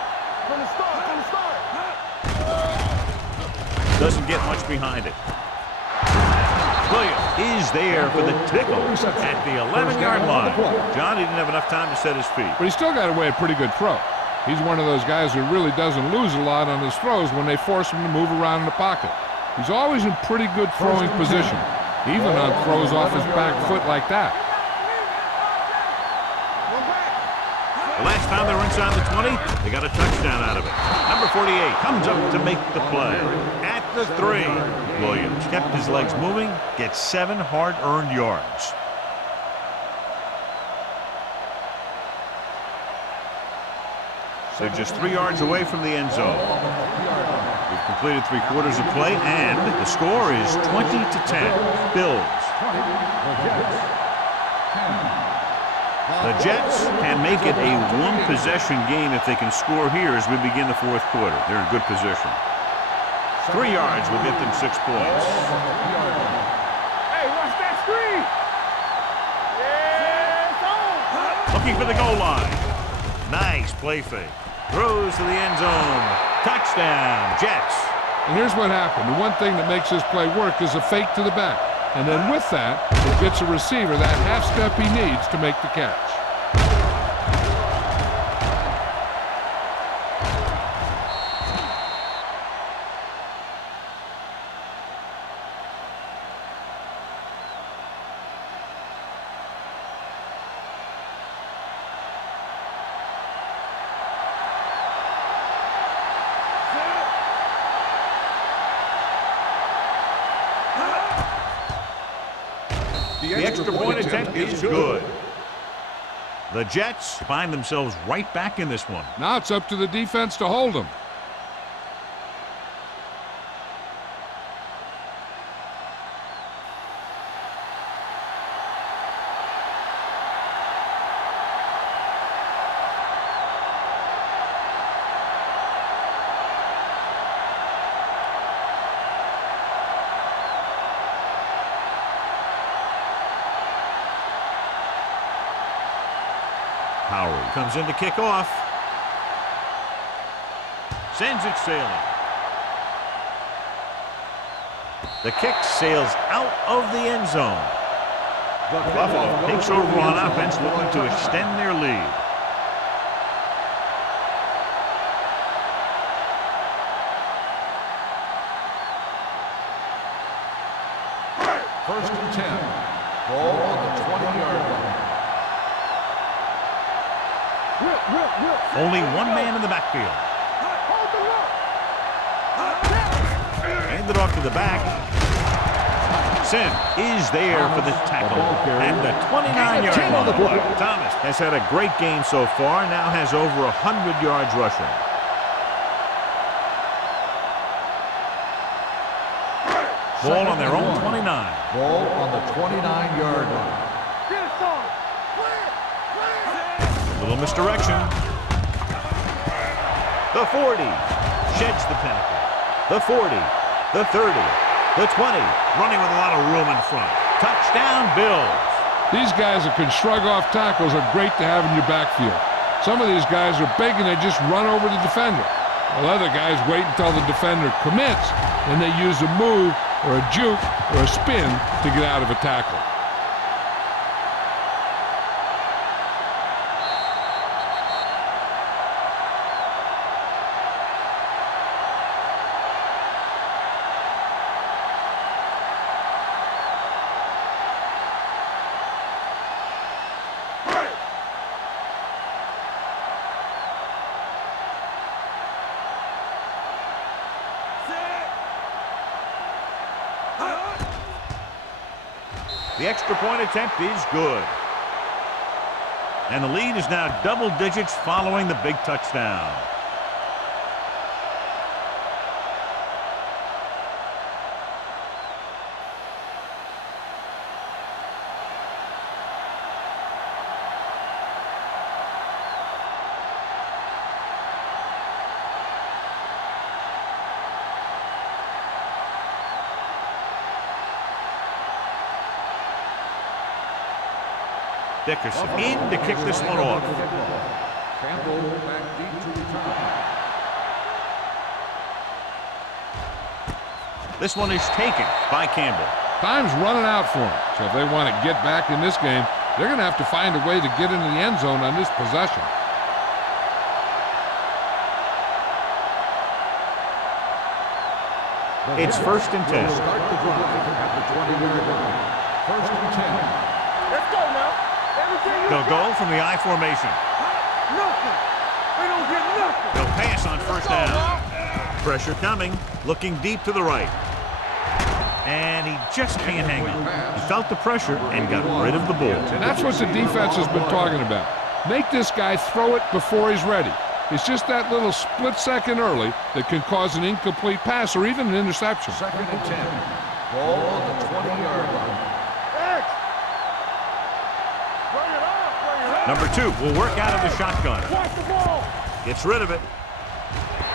From the start, from the start. Doesn't get much behind it. Williams is there for the tackle at the 11-yard line. John, he didn't have enough time to set his feet. But he still got away a pretty good throw. He's one of those guys who really doesn't lose a lot on his throws when they force him to move around in the pocket. He's always in pretty good throwing position, even on throws off his back foot like that. The last time they were inside the 20, they got a touchdown out of it. Number 48 comes up to make the play. At the 3, Williams kept his legs moving, gets 7 hard-earned yards. They're just 3 yards away from the end zone. We've completed 3 quarters of play, and the score is 20-10. Bills. The Jets can make it a 1-possession game if they can score here as we begin the 4th quarter. They're in good position. 3 yards will get them 6 points. Hey, watch that screen. Yeah, it's on. Looking for the goal line. Nice play fake. Throws to the end zone. Touchdown, Jets. And here's what happened. The one thing that makes this play work is a fake to the back. And then with that, it gets a receiver that half step he needs to make the catch. The extra point attempt is good. The Jets find themselves right back in this one. Now it's up to the defense to hold him. Howard comes in to kick off. Sends it sailing. The kick sails out of the end zone. Buffalo takes over on offense, looking to extend their lead. First and 10. Ball on the 20-yard line. Only one man in the backfield. Handed off to the back. Sin is there for the tackle at the 29-yard line. Thomas has had a great game so far, now has over 100 yards rushing. Ball on their own 29. Ball on the 29-yard line. Get it started. Clear. Little misdirection. The 40. Sheds the pinnacle. The 40. The 30. The 20. Running with a lot of room in front. Touchdown, Bills. These guys that can shrug off tackles are great to have in your backfield. Some of these guys are big and they just run over the defender. While other guys wait until the defender commits, and they use a move or a juke or a spin to get out of a tackle. The extra point attempt is good. And the lead is now double digits following the big touchdown. Dickerson in to kick this one off. Campbell back deep to return. This one is taken by Campbell. Time's running out for them, so if they want to get back in this game, they're going to have to find a way to get into the end zone on this possession. It's 1st and 10. Start the drive at the 20-yard line. 1st and 10. Let's go now. Everything you They'll go from the I formation. Nothing. They don't get nothing. They'll pass on 1st down. Pressure coming, looking deep to the right. And he just can't hang on. He felt the pressure and got rid of the ball. And that's what the defense has been talking about. Make this guy throw it before he's ready. It's just that little split second early that can cause an incomplete pass or even an interception. 2nd and 10. Ball on the 20-yard line. X. Bring it up. Bring it up. Number 2 will work out of the shotgun. Watch the ball. Gets rid of it.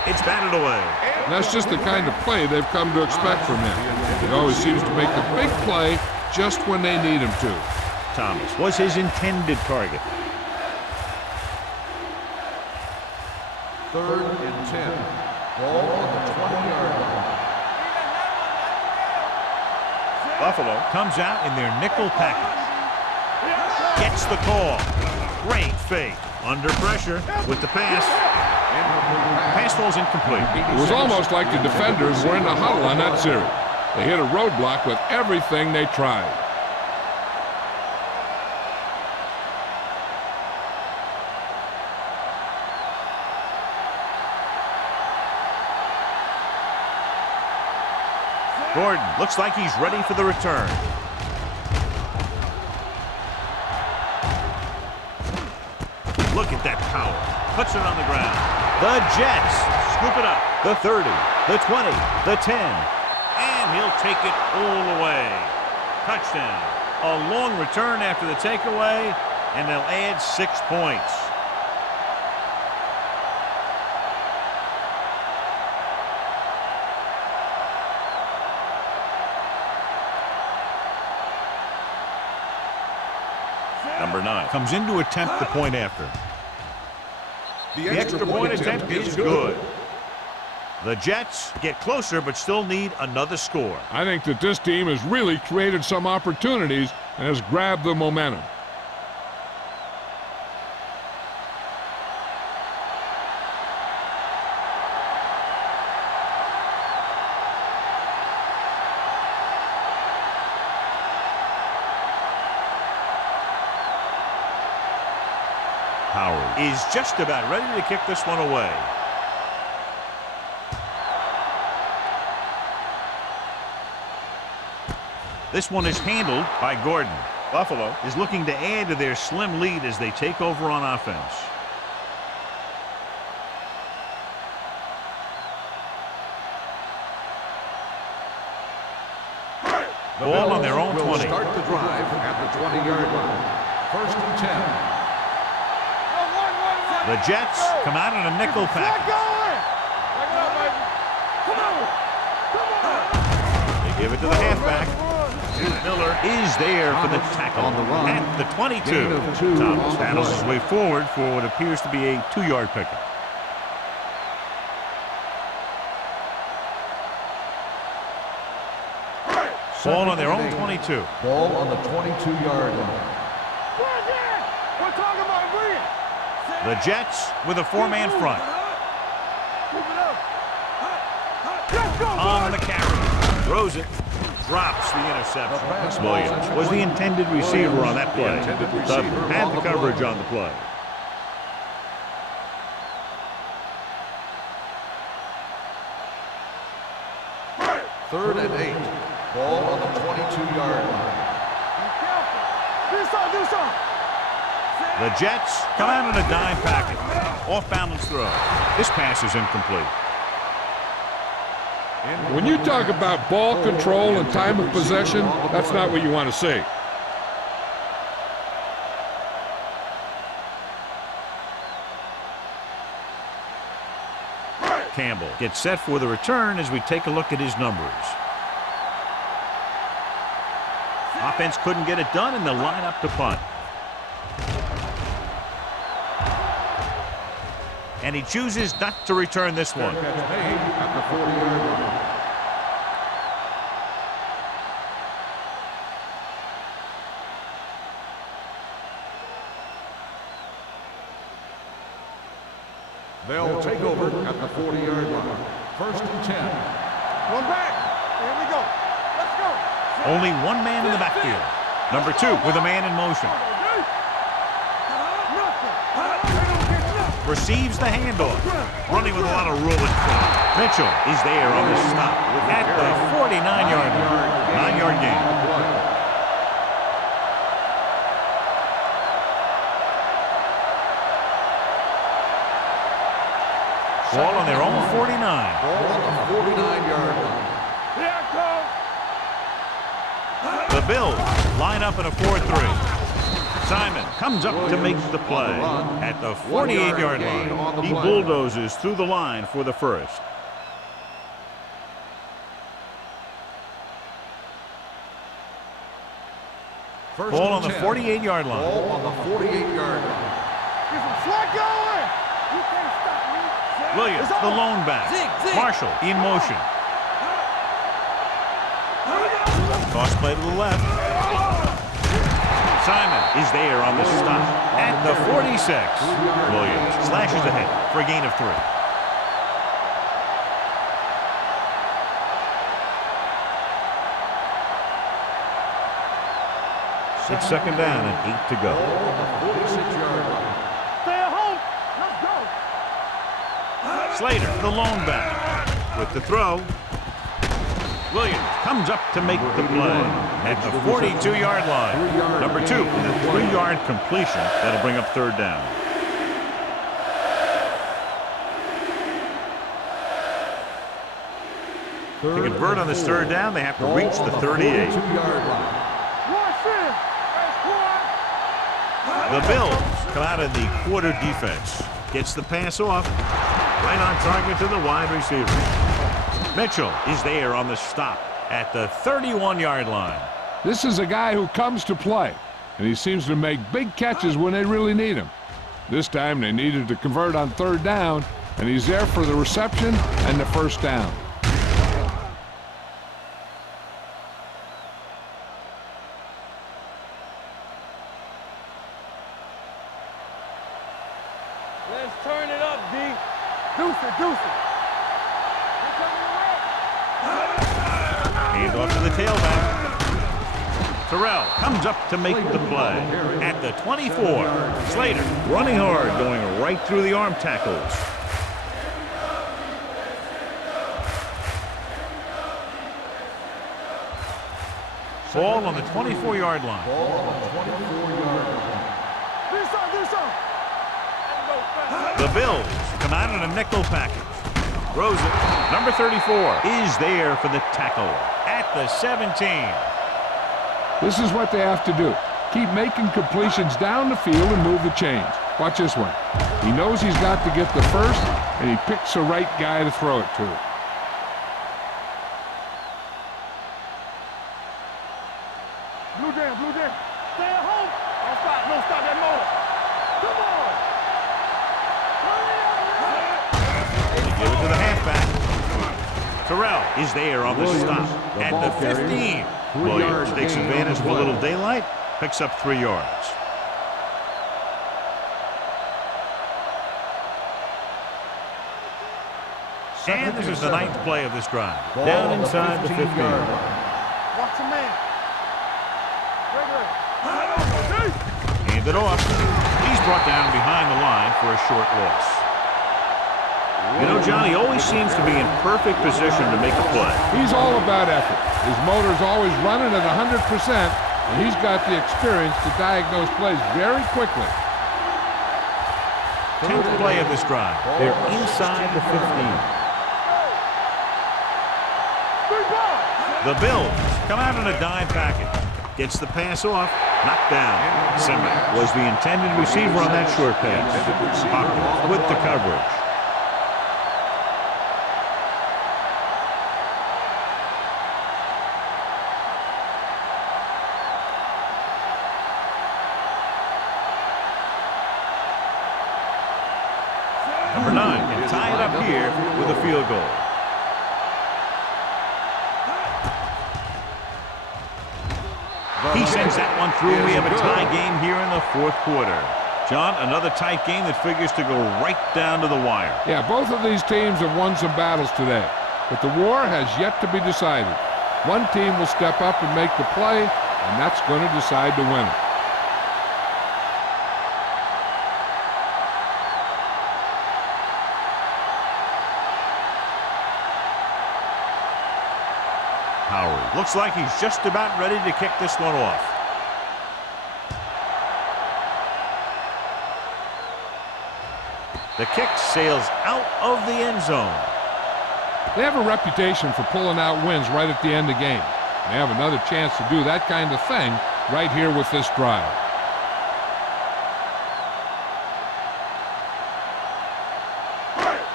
It's batted away. And that's just the kind of play they've come to expect from him. He always seems to make the big play just when they need him to. Thomas was his intended target. 3rd and 10. Ball on the 20-yard line. Buffalo comes out in their nickel package. Gets the call. Great fake. Under pressure with the pass. Pass falls incomplete. It was almost like the defenders were in the huddle on that series. They hit a roadblock with everything they tried. Gordon looks like he's ready for the return. Look at that power. Puts it on the ground. The Jets scoop it up. The 30, the 20, the 10. And he'll take it all the way. Touchdown. A long return after the takeaway, and they'll add 6 points. Number 9 comes in to attempt the point after. The extra point attempt is good. The Jets get closer but still need another score. I think that this team has really created some opportunities and has grabbed the momentum. Howard is just about ready to kick this one away. This one is handled by Gordon. Buffalo is looking to add to their slim lead as they take over on offense. Ball on their own will 20. start the drive at the 20-yard line. First and 10. The Jets come out in a nickel package. They give it to the halfback. Miller is there for the tackle on the run. at the 22. Gain of 2 Thomas on the battles play. his way forward for what appears to be a 2-yard pickup. Ball on their own 22. Ball on the 22-yard line. We're talking about Green. The Jets with a 4-man front. Let's go, On the boys. carry. Throws it. Drops the interception. Williams was the intended receiver on that play. Sutton had the coverage on the play. Third and 8. Ball on the 22-yard line. Do something. The Jets come out in a dime package. Off-balance throw. This pass is incomplete. When you talk about ball control and time of possession, that's not what you want to see. Campbell gets set for the return as we take a look at his numbers. Offense couldn't get it done, and they'll line up to punt. And he chooses not to return this one. Catch made at the 40-yard line. They'll take over at the 40-yard line. First and 10. One back. Here we go. Let's go. Only one man in the backfield. Number 2 with a man in motion. Receives the handoff. Running with a lot of room in front. Mitchell is there on the stop at the 49-yard line. 9-yard gain. Ball on their own 49. Ball on the 49-yard line. Here it comes. The Bills line up in a 4-3. Simon comes up to make the play at the 48-yard line. He bulldozes through the line for the first. Ball on the 48-yard line. Ball on the 48-yard line. Get some slack going. You can't stop me. Williams, the lone back. Marshall in motion. Toss play to the left. Simon is there on the stop at the 46. Williams slashes ahead for a gain of 3. It's second down and 8 to go. Ball on the 46-yard line. Stay at home. Let's go. Slater, the lone back, with the throw. Williams comes up to make the play at the 42-yard line. Number 2 with a 3-yard completion. That'll bring up third down. To convert on this third down, they have to reach the 38. The Bills come out of the quarter defense. Gets the pass off. Right on target to the wide receiver. Mitchell is there on the stop at the 31-yard line. This is a guy who comes to play, and he seems to make big catches when they really need him. This time they needed to convert on third down, and he's there for the reception and the first down. Let's turn it up, D. Deuce it. Hand off to the tailback. Terrell comes up to make the play at the 24. Slater running hard, going right through the arm tackles. Ball on the 24-yard line. Ball on the 24-yard line. Do something. The Bills come out in a nickel package. Throws it. Number 34 is there for the tackle at the 17. This is what they have to do. Keep making completions down the field and move the chains. Watch this one. He knows he's got to get the first, and he picks the right guy to throw it to. Blue Jam, Blue Jam. Stay at home. Don't stop. Don't stop that motor. Come on. They give it to the halfback. Terrell is there on the stop at the 15. Williams takes advantage of a little daylight, picks up 3 yards. And this is the 9th play of this drive. Down inside the 15. Watch the man. Hand it off. He's brought down behind the line for a short loss. You know, John, he always seems to be in perfect position to make a play. He's all about effort. His motor's always running at 100%, and he's got the experience to diagnose plays very quickly. 10th play of this drive. They're inside the 15. The Bills come out in a dime package. Gets the pass off. Knocked down. Simmons was the intended receiver on that short pass. Hawkins with the coverage. Number 9 can tie it up here with a field goal. He sends that one through. We have a tie game here in the 4th quarter. John, another tight game that figures to go right down to the wire. Yeah, both of these teams have won some battles today, but the war has yet to be decided. One team will step up and make the play, and that's going to decide the winner. Looks like he's just about ready to kick this one off. The kick sails out of the end zone. They have a reputation for pulling out wins right at the end of games. They have another chance to do that kind of thing right here with this drive.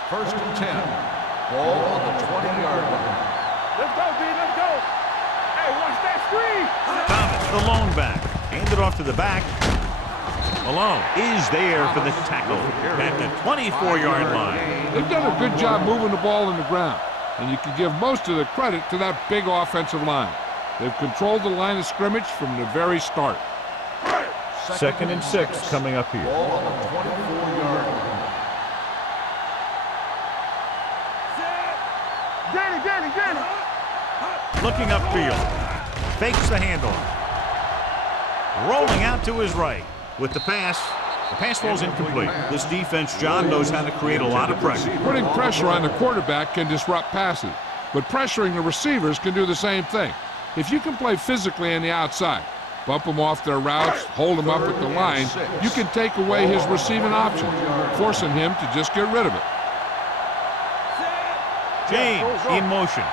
First and 10. Ball on the 20-yard line. Let's go, D. Let's go. Hey, watch that screen. Thomas, the lone back. Handed off to the back. Malone is there for the tackle at the 24-yard line. They've done a good job moving the ball in the ground, and you can give most of the credit to that big offensive line. They've controlled the line of scrimmage from the very start. 2nd and 6 coming up here. Ball on the 24-yard line. Danny. Looking upfield. Fakes the handoff. Rolling out to his right with the pass. The pass falls incomplete. This defense, John, knows how to create a lot of pressure. Putting pressure on the quarterback can disrupt passes, but pressuring the receivers can do the same thing. If you can play physically on the outside, bump them off their routes, hold them up at the line, you can take away his receiving options, forcing him to just get rid of it. James in motion.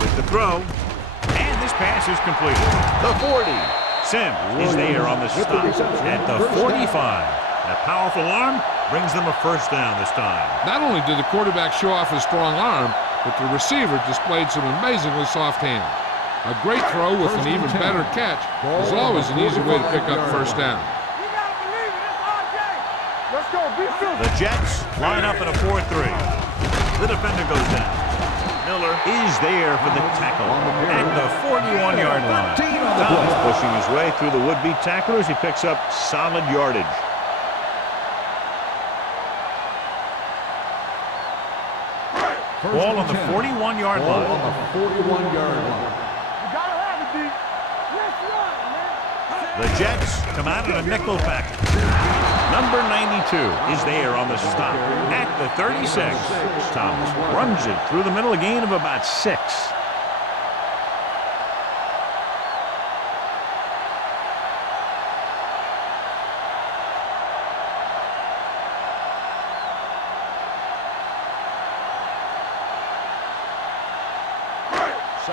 With the throw. And this pass is completed. The 40. Sims is there on the stop at the 45. A powerful arm brings them a first down this time. Not only did the quarterback show off his strong arm, but the receiver displayed some amazingly soft hands. A great throw with an even better catch is always an easy way to pick up first down. Let's go. Be The Jets line up in a 4-3. The defender goes down. Miller is there for the tackle at the 41-yard line. Thomas pushing his way through the would-be tacklers. He picks up solid yardage. Ball on the 41-yard line. Ball on the 41-yard line. You gotta have it, D. Let's run, man. The Jets come out in a nickel package. Number 92 is there on the stop at the 36. Thomas runs it through the middle, a gain of about 6.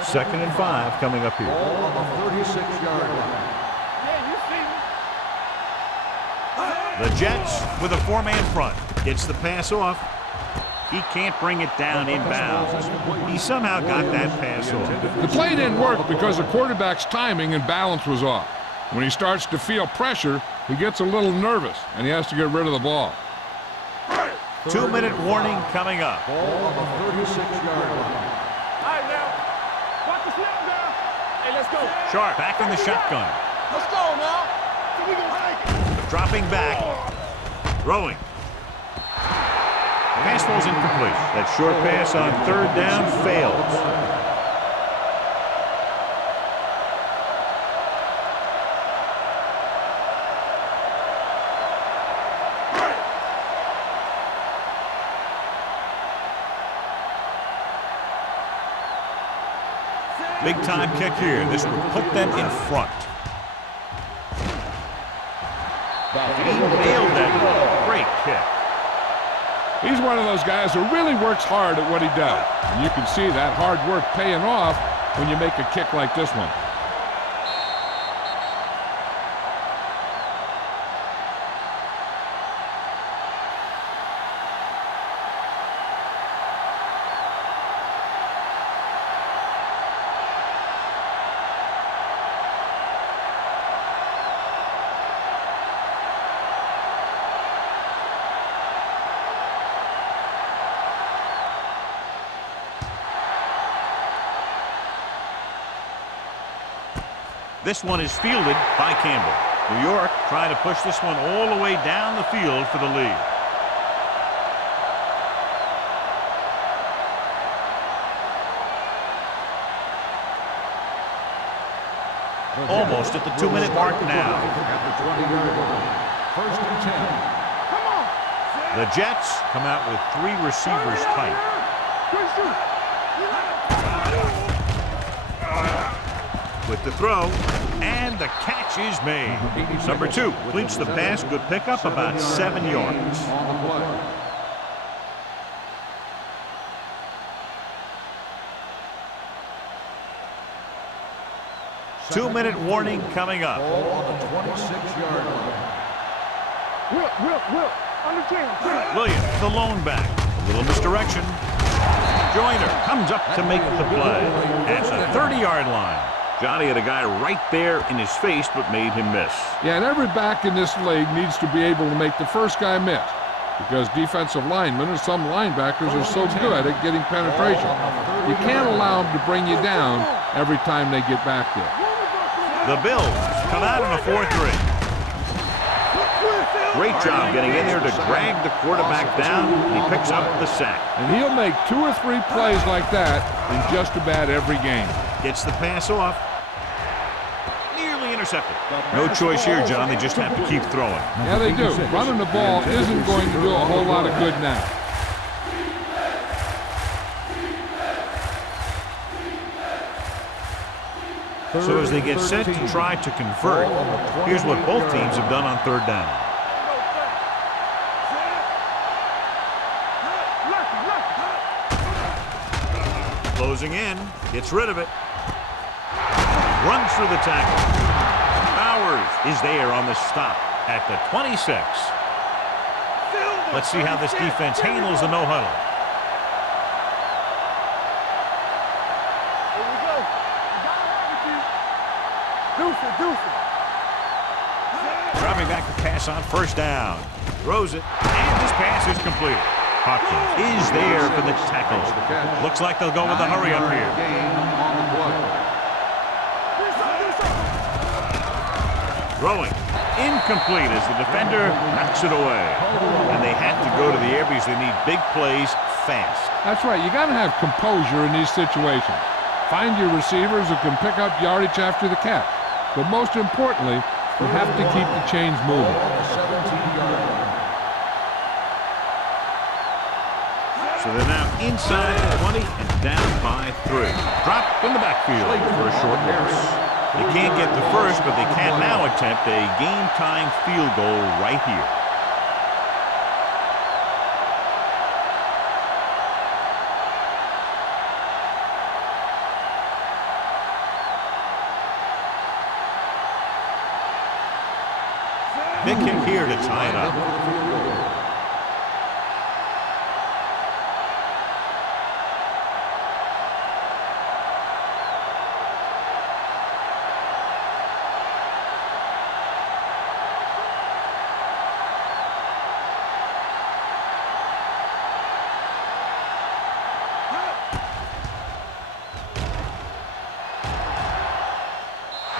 2nd and 5 coming up here. Ball on the 36-yard line. Yeah, you see me. The Jets with a 4-man front. Gets the pass off. He can't bring it down inbounds. He somehow got that pass off. The play didn't work because the quarterback's timing and balance was off. When he starts to feel pressure, he gets a little nervous, and he has to get rid of the ball. 2-minute warning coming up. Ball on the 36-yard line. All right, now. Watch the snap now. Hey, let's go. Sharp back in the shotgun. Let's go now. So we gonna take it. Dropping back. Throwing. Pass falls incomplete. That short pass on 3rd down fails. Big time kick here. This would put them in front. He nailed that ball. Great kick. He's one of those guys who really works hard at what he does. And you can see that hard work paying off when you make a kick like this one. This one is fielded by Campbell. New York trying to push this one all the way down the field for the lead. Almost at the 2-minute mark now. At the 20-yard line. 1st and 10. Come on. The Jets come out with 3 receivers tight. Good shoot. With the throw, and the catch is made. Number 2 completes the pass. Good pickup, about 7 yards. On the play. Two-minute warning coming up. Ball on the 26-yard line. Whip. Under 10. Williams, the lone back. A little misdirection. Joyner comes up to make the play at the 30-yard line. Johnny had a guy right there in his face, but made him miss. Yeah, and every back in this league needs to be able to make the first guy miss, because defensive linemen and some linebackers are so good at getting penetration. You can't allow them to bring you down every time they get back there. The Bills come out in a 4-3. Great job getting in there to drag the quarterback down. He picks up the sack. And he'll make 2 or 3 plays like that in just about every game. Gets the pass off. Nearly intercepted. No choice here, John. They just have to keep throwing. Yeah, they do. Running the ball isn't going to do a whole lot of good now. So as they get set to try to convert, here's what both teams have done on 3rd down. Closing in, gets rid of it. Runs through the tackle. Bowers is there on the stop at the 26. Let's see how this defense handles the no-huddle. Here we go. Deuce it. Dropping back to pass on 1st down. Throws it, and this pass is completed. Hopkins is there for the tackle. Looks like they'll go with a hurry up here. Gain on the play. Throwing. Incomplete as the defender knocks it away. And they have to go to the air because they need big plays fast. That's right. You got to have composure in these situations. Find your receivers who can pick up yardage after the catch. But most importantly, you have to keep the chains moving. On the 17-yard line. So they're now inside the 20 and down by 3. Drop in the backfield for a short loss. They can't get the first, but they can now attempt a game-time field goal right here. Big kick here to tie it up.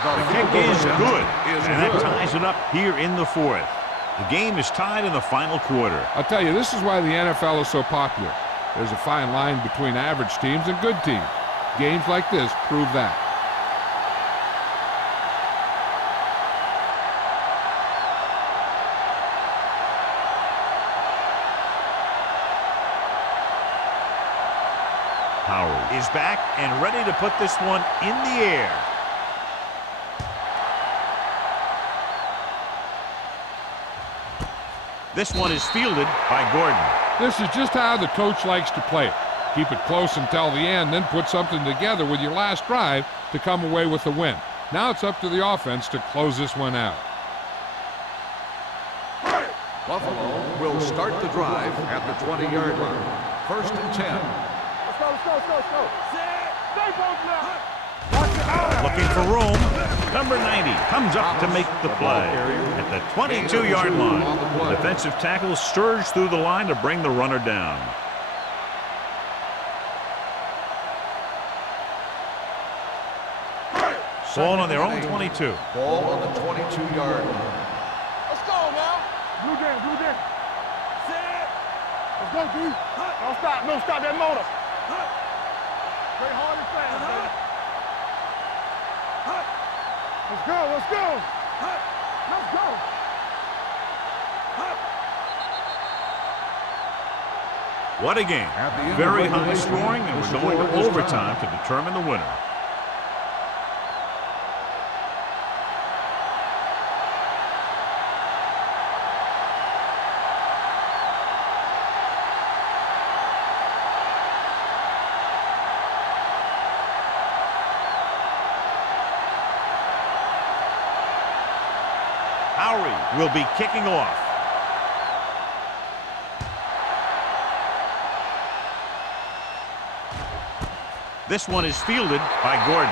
The kick is good, and that ties it up here in the fourth. The game is tied in the final quarter. I'll tell you, this is why the NFL is so popular. There's a fine line between average teams and good teams. Games like this prove that. Howard is back and ready to put this one in the air. This one is fielded by Gordon. This is just how the coach likes to play it. Keep it close until the end, then put something together with your last drive to come away with the win. Now it's up to the offense to close this one out. Buffalo will start the drive at the 20-yard line. 1st and 10. Let's go. Stay both now. Watch it out. Looking for room. Number 90 comes up to make the play at the 22-yard line. The defensive tackle surged through the line to bring the runner down. Ball on their own 22. Ball on the 22-yard line. Let's go now. Blue game. Let's go, D. Don't stop that motor. Play hard and fast, baby. Let's go. What a game. Very high scoring, and we're going to overtime to determine the winner. Howery will be kicking off. This one is fielded by Gordon.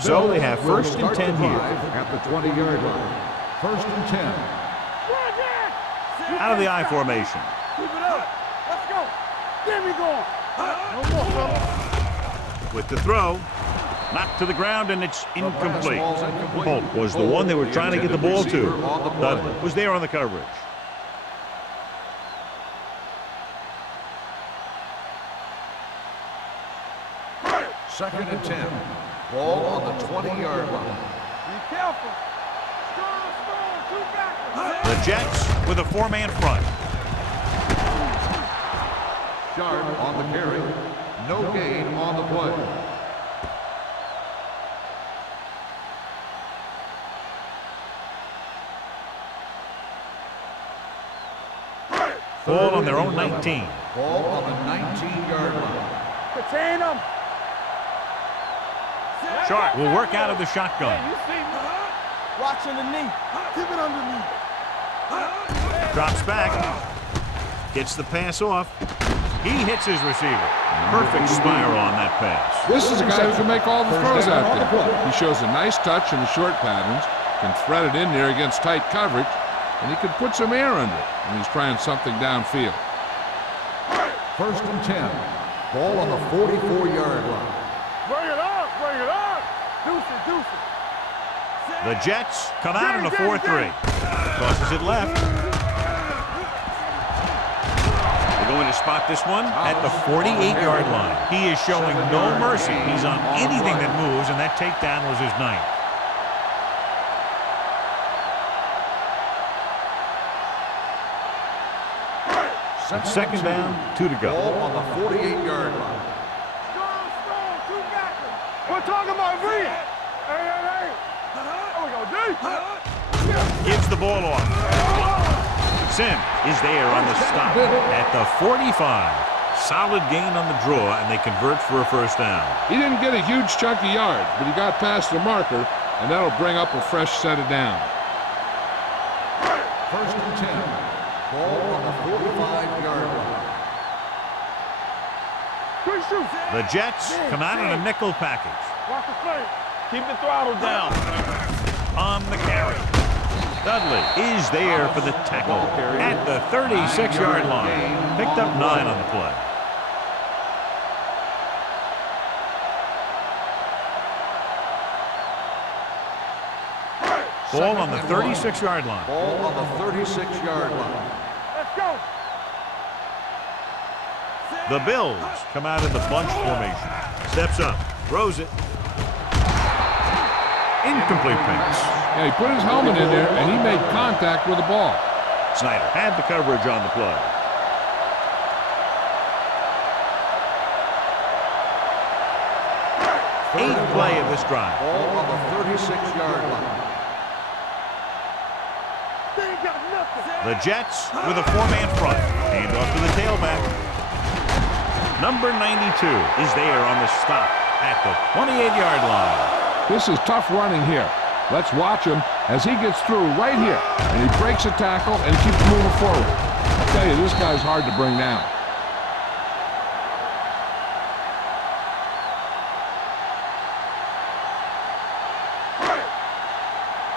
So they have 1st and 10 here. At the 20-yard line. 1st and 10. Out of the I formation. Keep it up. Let's go. Get me going. No more, fella. With the throw, knocked to the ground, and it's incomplete. Holt was the one they were trying to get the ball to. Dudley was there on the coverage. Second and 10. Ball on the 20-yard line. Be careful. Strong, two backwards. The Jets with a four-man front. Sharp on the carry. No gain on the play. Ball on their own 19. Ball on the 19-yard line. Contain them. Sharp will work out of the shotgun. You see me? Watching the knee. Keep it underneath. Drops back. Gets the pass off. He hits his receiver. Perfect spiral on that pass. This is a guy who can make all the throws out there. He shows a nice touch in the short patterns, can thread it in there against tight coverage, and he can put some air under it when he's trying something downfield. 1st and 10. Ball on the 44-yard line. Bring it up. Deuce it. The Jets come out in a 4-3. Tosses it left. They're going to spot this one at the 48-yard line. He is showing no mercy. He's on anything that moves, and that takedown was his ninth. It's 2nd down, 2 to go. Ball on the 48-yard line. Strong, two backwards. We're talking about V. Hey. There we go, D. Gives the ball off. Sim is there on the stop at the 45. Solid gain on the draw, and they convert for a first down. He didn't get a huge chunk of yards, but he got past the marker, and that'll bring up a fresh set of downs. First and 10. Ball on the 45-yard line. The Jets come out in a nickel package. Watch the play. Keep the throttle down. On the carry, Dudley is there for the tackle at the 36-yard line. Picked up 9 on the play. Ball on the 36-yard line. Ball on the 36-yard line. Let's go. The Bills come out in the bunch formation. Steps up, throws it. Incomplete pass. Yeah, he put his helmet in there, and he made contact with the ball. Snyder had the coverage on the play. Eighth play of this drive. Ball on the 36-yard line. They ain't got nothing. The Jets with a 4-man front. Hand off to the tailback. Number 92 is there on the stop at the 28-yard line. This is tough running here. Let's watch him as he gets through right here. And he breaks a tackle and keeps moving forward. I tell you, this guy's hard to bring down.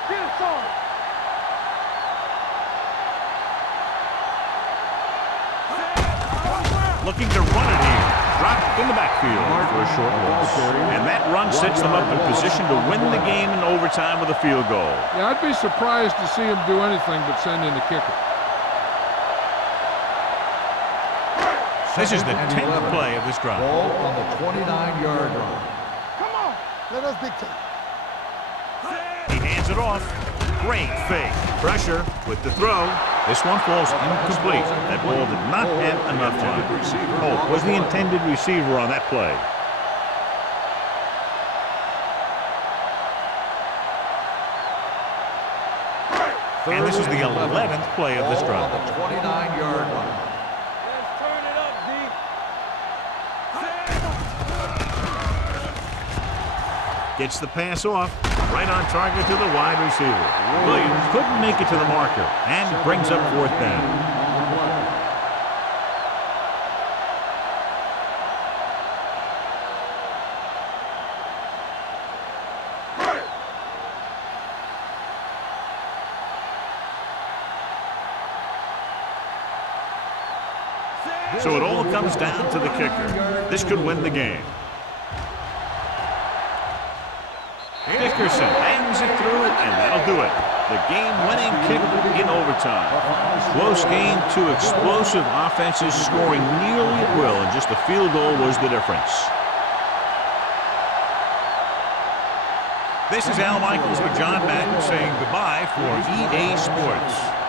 Get it on. Looking to run it here. Dropped in the backfield for a short loss. And that run sets them up in position to win the game in overtime with a field goal. Yeah, I'd be surprised to see him do anything but send in the kicker. This is the 10th play of this drive. Ball on the 29-yard line. Come on. Let us dictate. He hands it off. Great fake. Pressure with the throw. This one falls incomplete. That ball did not have enough time. Holt was the intended receiver on that play. And this is the 11th play of this drive. On the 29-yard line. Let's turn it up, D. Gets the pass off. Right on target to the wide receiver. Williams couldn't make it to the marker and brings up 4th down. So it all comes down to the kicker. This could win the game. Dickerson hangs it through, and that'll do it. The game-winning kick in overtime. Close game, 2 explosive offenses scoring nearly at will, and just a field goal was the difference. This is Al Michaels with John Madden saying goodbye for EA Sports.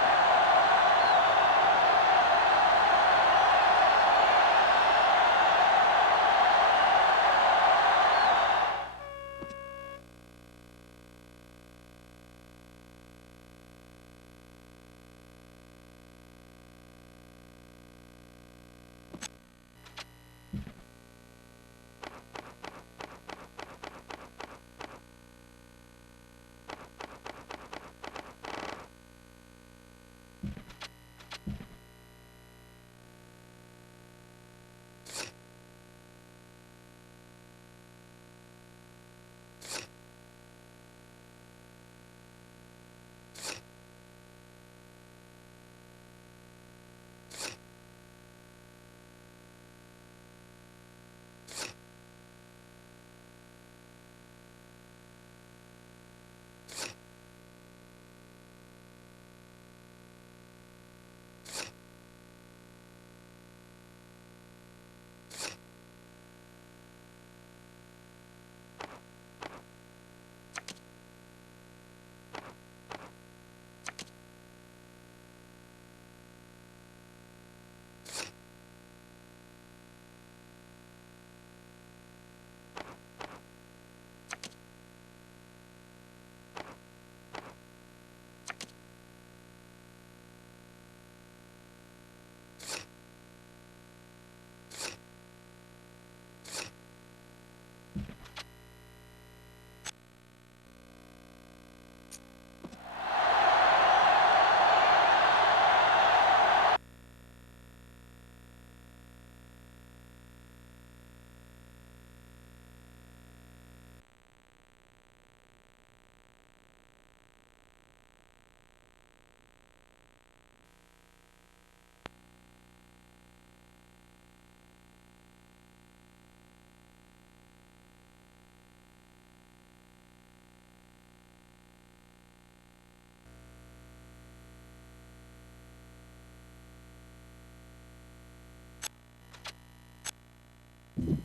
you